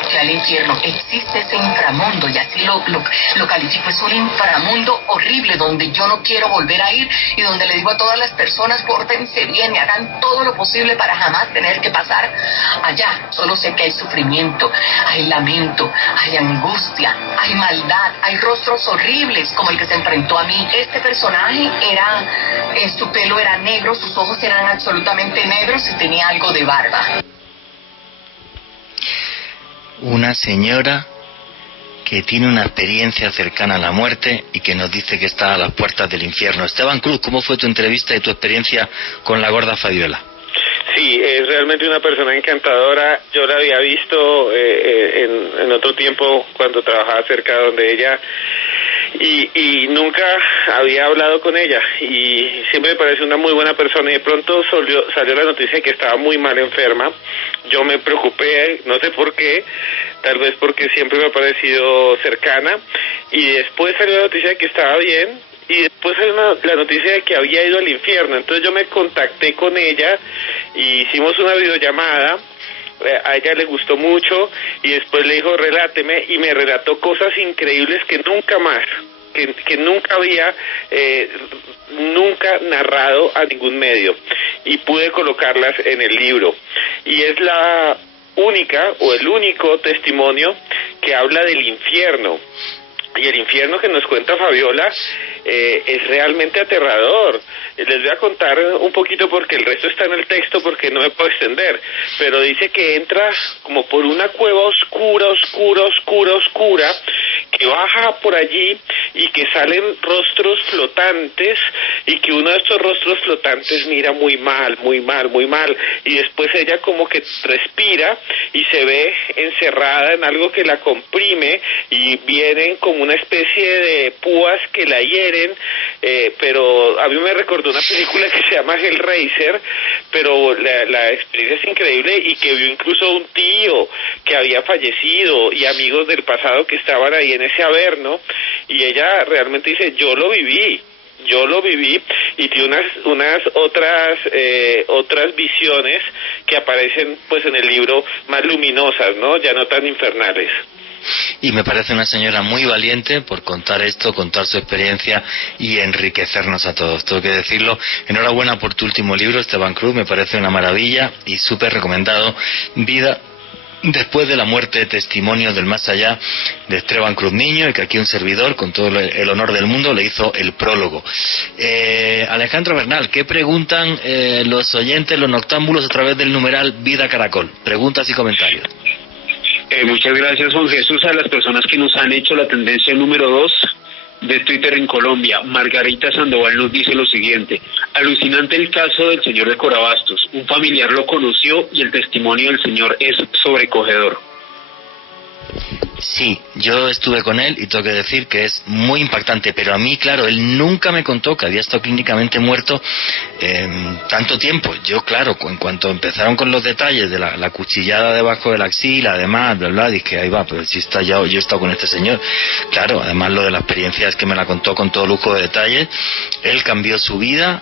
Que al infierno existe ese inframundo, y así lo califico, es un inframundo horrible donde yo no quiero volver a ir y donde le digo a todas las personas, pórtense bien y hagan todo lo posible para jamás tener que pasar allá. Solo sé que hay sufrimiento, hay lamento, hay angustia, hay maldad, hay rostros horribles como el que se enfrentó a mí. Este personaje su pelo era negro, sus ojos eran absolutamente negros y tenía algo de barba. Una señora que tiene una experiencia cercana a la muerte y que nos dice que está a las puertas del infierno. Esteban Cruz, ¿cómo fue tu entrevista y tu experiencia con la gorda Fabiola? Sí, es realmente una persona encantadora. Yo la había visto en otro tiempo cuando trabajaba cerca de donde ella, y nunca había hablado con ella, y siempre me pareció una muy buena persona, y de pronto salió la noticia de que estaba muy mal enferma. Yo me preocupé, no sé por qué, tal vez porque siempre me ha parecido cercana, y después salió la noticia de que estaba bien, y después salió la noticia de que había ido al infierno. Entonces yo me contacté con ella y hicimos una videollamada. A ella le gustó mucho y después le dijo reláteme, y me relató cosas increíbles que nunca más, que nunca había nunca narrado a ningún medio, y pude colocarlas en el libro, y es la única o el único testimonio que habla del infierno. Y el infierno que nos cuenta Fabiola es realmente aterrador. Les voy a contar un poquito porque el resto está en el texto, porque no me puedo extender, pero dice que entra como por una cueva oscura, que baja por allí y que salen rostros flotantes, y que uno de estos rostros flotantes mira muy mal, y después ella como que respira y se ve encerrada en algo que la comprime, y vienen como una especie de púas que la hieren, pero a mí me recordó una película que se llama Hellraiser, pero la experiencia es increíble, y que vio incluso un tío que había fallecido y amigos del pasado que estaban ahí en ese averno, y ella realmente dice, yo lo viví, y tiene unas otras visiones que aparecen pues en el libro más luminosas, ¿no? Ya no tan infernales. Y me parece una señora muy valiente por contar esto, contar su experiencia y enriquecernos a todos. Tengo que decirlo. Enhorabuena por tu último libro, Esteban Cruz, me parece una maravilla y súper recomendado. Vida Después de la muerte, testimonios del más allá de Esteban Cruz Niño, y que aquí un servidor, con todo el honor del mundo, le hizo el prólogo. Alejandro Bernal, ¿qué preguntan los oyentes, los noctámbulos, a través del numeral Vida Caracol? Preguntas y comentarios. Muchas gracias, Juan Jesús, a las personas que nos han hecho la tendencia número 2 de Twitter en Colombia. Margarita Sandoval nos dice lo siguiente: alucinante el caso del señor de Corabastos, un familiar lo conoció y el testimonio del señor es sobrecogedor. Sí, yo estuve con él y tengo que decir que es muy impactante, pero a mí, claro, él nunca me contó que había estado clínicamente muerto tanto tiempo. Yo, claro, en cuanto empezaron con los detalles de la cuchillada debajo de la axila, además, bla, bla, dije, ahí va, pero si está ya, yo he estado con este señor. Claro, además lo de la experiencia es que me la contó con todo lujo de detalles. Él cambió su vida.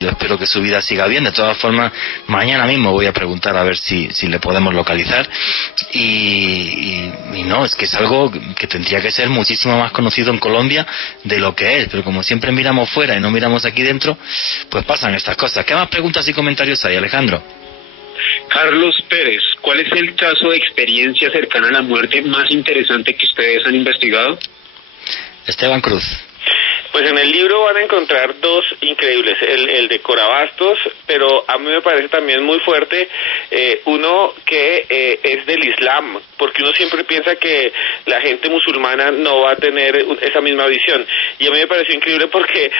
Yo espero que su vida siga bien. De todas formas, mañana mismo voy a preguntar a ver si le podemos localizar. Y no, es que es algo que tendría que ser muchísimo más conocido en Colombia de lo que es. Pero como siempre miramos fuera y no miramos aquí dentro, pues pasan estas cosas. ¿Qué más preguntas y comentarios hay, Alejandro? Carlos Pérez, ¿cuál es el caso de experiencia cercana a la muerte más interesante que ustedes han investigado? Esteban Cruz. Pues en el libro van a encontrar dos increíbles, el de Corabastos, pero a mí me parece también muy fuerte uno que es del Islam, porque uno siempre piensa que la gente musulmana no va a tener esa misma visión, y a mí me pareció increíble porque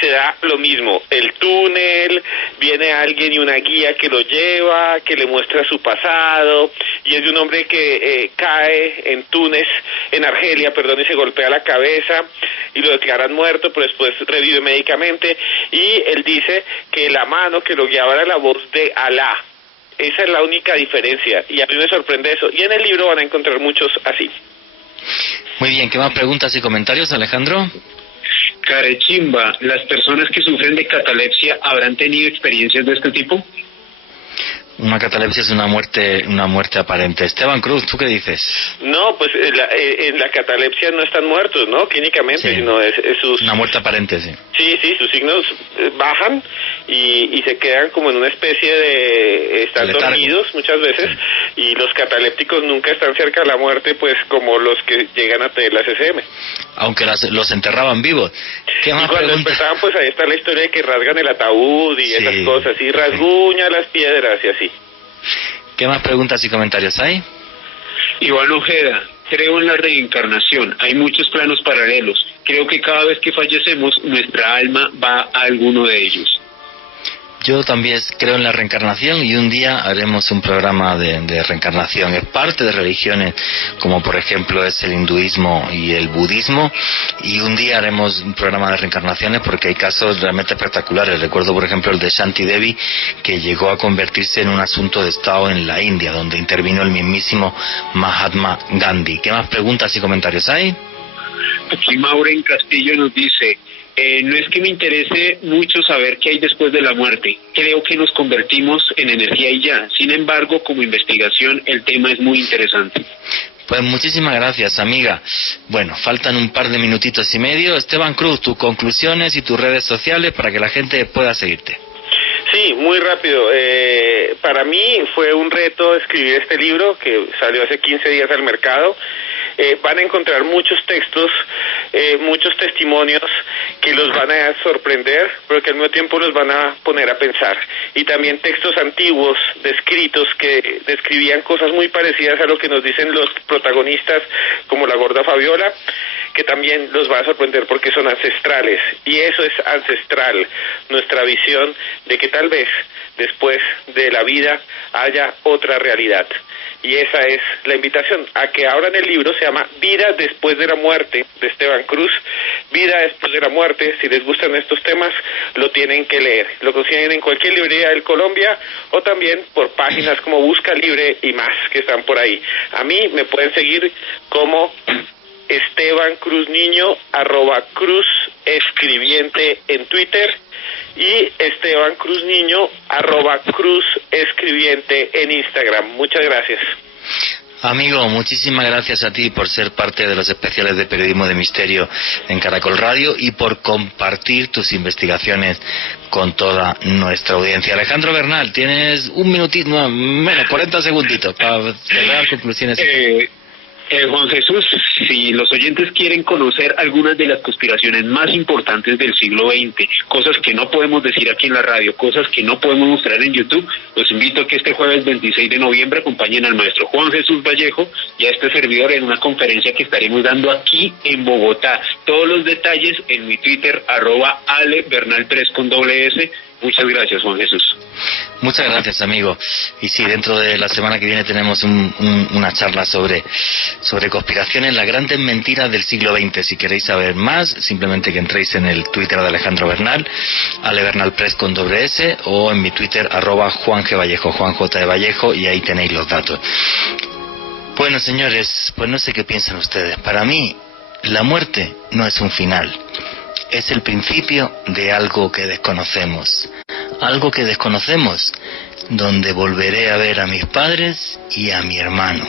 se da lo mismo, el túnel, viene alguien y una guía que lo lleva, que le muestra su pasado, y es de un hombre que cae en Túnez, en Argelia, y se golpea la cabeza, y lo declaran muerto, pero después revive médicamente, y él dice que la mano que lo guiaba era la voz de Alá. Esa es la única diferencia, y a mí me sorprende eso, y en el libro van a encontrar muchos así. Muy bien, ¿qué más preguntas y comentarios, Alejandro? Carechimba, ¿las personas que sufren de catalepsia habrán tenido experiencias de este tipo? Una catalepsia es una muerte aparente. Esteban Cruz, ¿tú qué dices? No, pues en la catalepsia no están muertos, ¿no? Clínicamente, sí. Sino es sus... Una muerte aparente, sí. Sí, sus signos bajan y se quedan como en una especie de... Están dormidos muchas veces, sí. Y los catalépticos nunca están cerca de la muerte, pues como los que llegan a tener la CCM. Aunque los enterraban vivos. ¿Qué más y cuando empezaban, pues ahí está la historia de que rasgan el ataúd y esas cosas, y rasguña las piedras y así. ¿Qué más preguntas y comentarios hay? Iván Ojeda, creo en la reencarnación, hay muchos planos paralelos, creo que cada vez que fallecemos nuestra alma va a alguno de ellos. Yo también creo en la reencarnación y un día haremos un programa de reencarnación. Es parte de religiones como por ejemplo es el hinduismo y el budismo, y un día haremos un programa de reencarnaciones porque hay casos realmente espectaculares. Recuerdo por ejemplo el de Shanti Devi, que llegó a convertirse en un asunto de Estado en la India, donde intervino el mismísimo Mahatma Gandhi. ¿Qué más preguntas y comentarios hay? Aquí Maureen Castillo nos dice: no es que me interese mucho saber qué hay después de la muerte. Creo que nos convertimos en energía y ya. Sin embargo, como investigación, el tema es muy interesante. Pues muchísimas gracias, amiga. Bueno, faltan un par de minutitos y medio. Esteban Cruz, tus conclusiones y tus redes sociales para que la gente pueda seguirte. Sí, muy rápido. Para mí fue un reto escribir este libro que salió hace 15 días al mercado. Van a encontrar muchos textos, muchos testimonios que los van a sorprender, pero que al mismo tiempo los van a poner a pensar. Y también textos antiguos, descritos, que describían cosas muy parecidas a lo que nos dicen los protagonistas, como la gorda Fabiola, que también los va a sorprender porque son ancestrales. Y eso es ancestral, nuestra visión de que tal vez después de la vida haya otra realidad. Y esa es la invitación, a que abran el libro. Se llama Vida después de la muerte, de Esteban Cruz. Vida después de la muerte. Si les gustan estos temas, lo tienen que leer. Lo consiguen en cualquier librería del Colombia, o también por páginas como Busca Libre y más, que están por ahí. A mí me pueden seguir como Esteban Cruz Niño, @Cruz Escribiente en Twitter, y Esteban Cruz Niño, @Cruz Escribiente en Instagram. Muchas gracias. Amigo, muchísimas gracias a ti por ser parte de los especiales de Periodismo de Misterio en Caracol Radio y por compartir tus investigaciones con toda nuestra audiencia. Alejandro Bernal, tienes un minutito, menos 40 segunditos para cerrar conclusiones. Juan Jesús, si los oyentes quieren conocer algunas de las conspiraciones más importantes del siglo XX, cosas que no podemos decir aquí en la radio, cosas que no podemos mostrar en YouTube, los invito a que este jueves 26 de noviembre acompañen al maestro Juan Jesús Vallejo y a este servidor en una conferencia que estaremos dando aquí en Bogotá. Todos los detalles en mi Twitter, @AleBernal3 . Muchas gracias, Juan Jesús. Muchas gracias, amigo. Y sí, dentro de la semana que viene tenemos una charla sobre conspiraciones, las grandes mentiras del siglo XX. Si queréis saber más, simplemente que entréis en el Twitter de Alejandro Bernal, AleBernal3 o en mi Twitter, @Juan G. Vallejo, Juan J. de Vallejo, y ahí tenéis los datos. Bueno, señores, pues no sé qué piensan ustedes. Para mí, la muerte no es un final. Es el principio de algo que desconocemos. Algo que desconocemos, donde volveré a ver a mis padres y a mi hermano.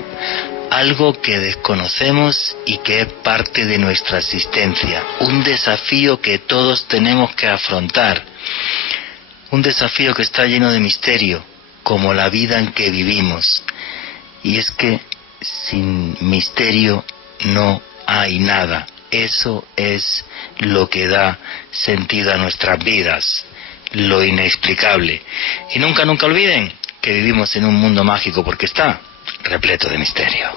Algo que desconocemos y que es parte de nuestra existencia. Un desafío que todos tenemos que afrontar. Un desafío que está lleno de misterio, como la vida en que vivimos. Y es que sin misterio no hay nada. Eso es lo que da sentido a nuestras vidas, lo inexplicable. Y nunca olviden que vivimos en un mundo mágico porque está repleto de misterio.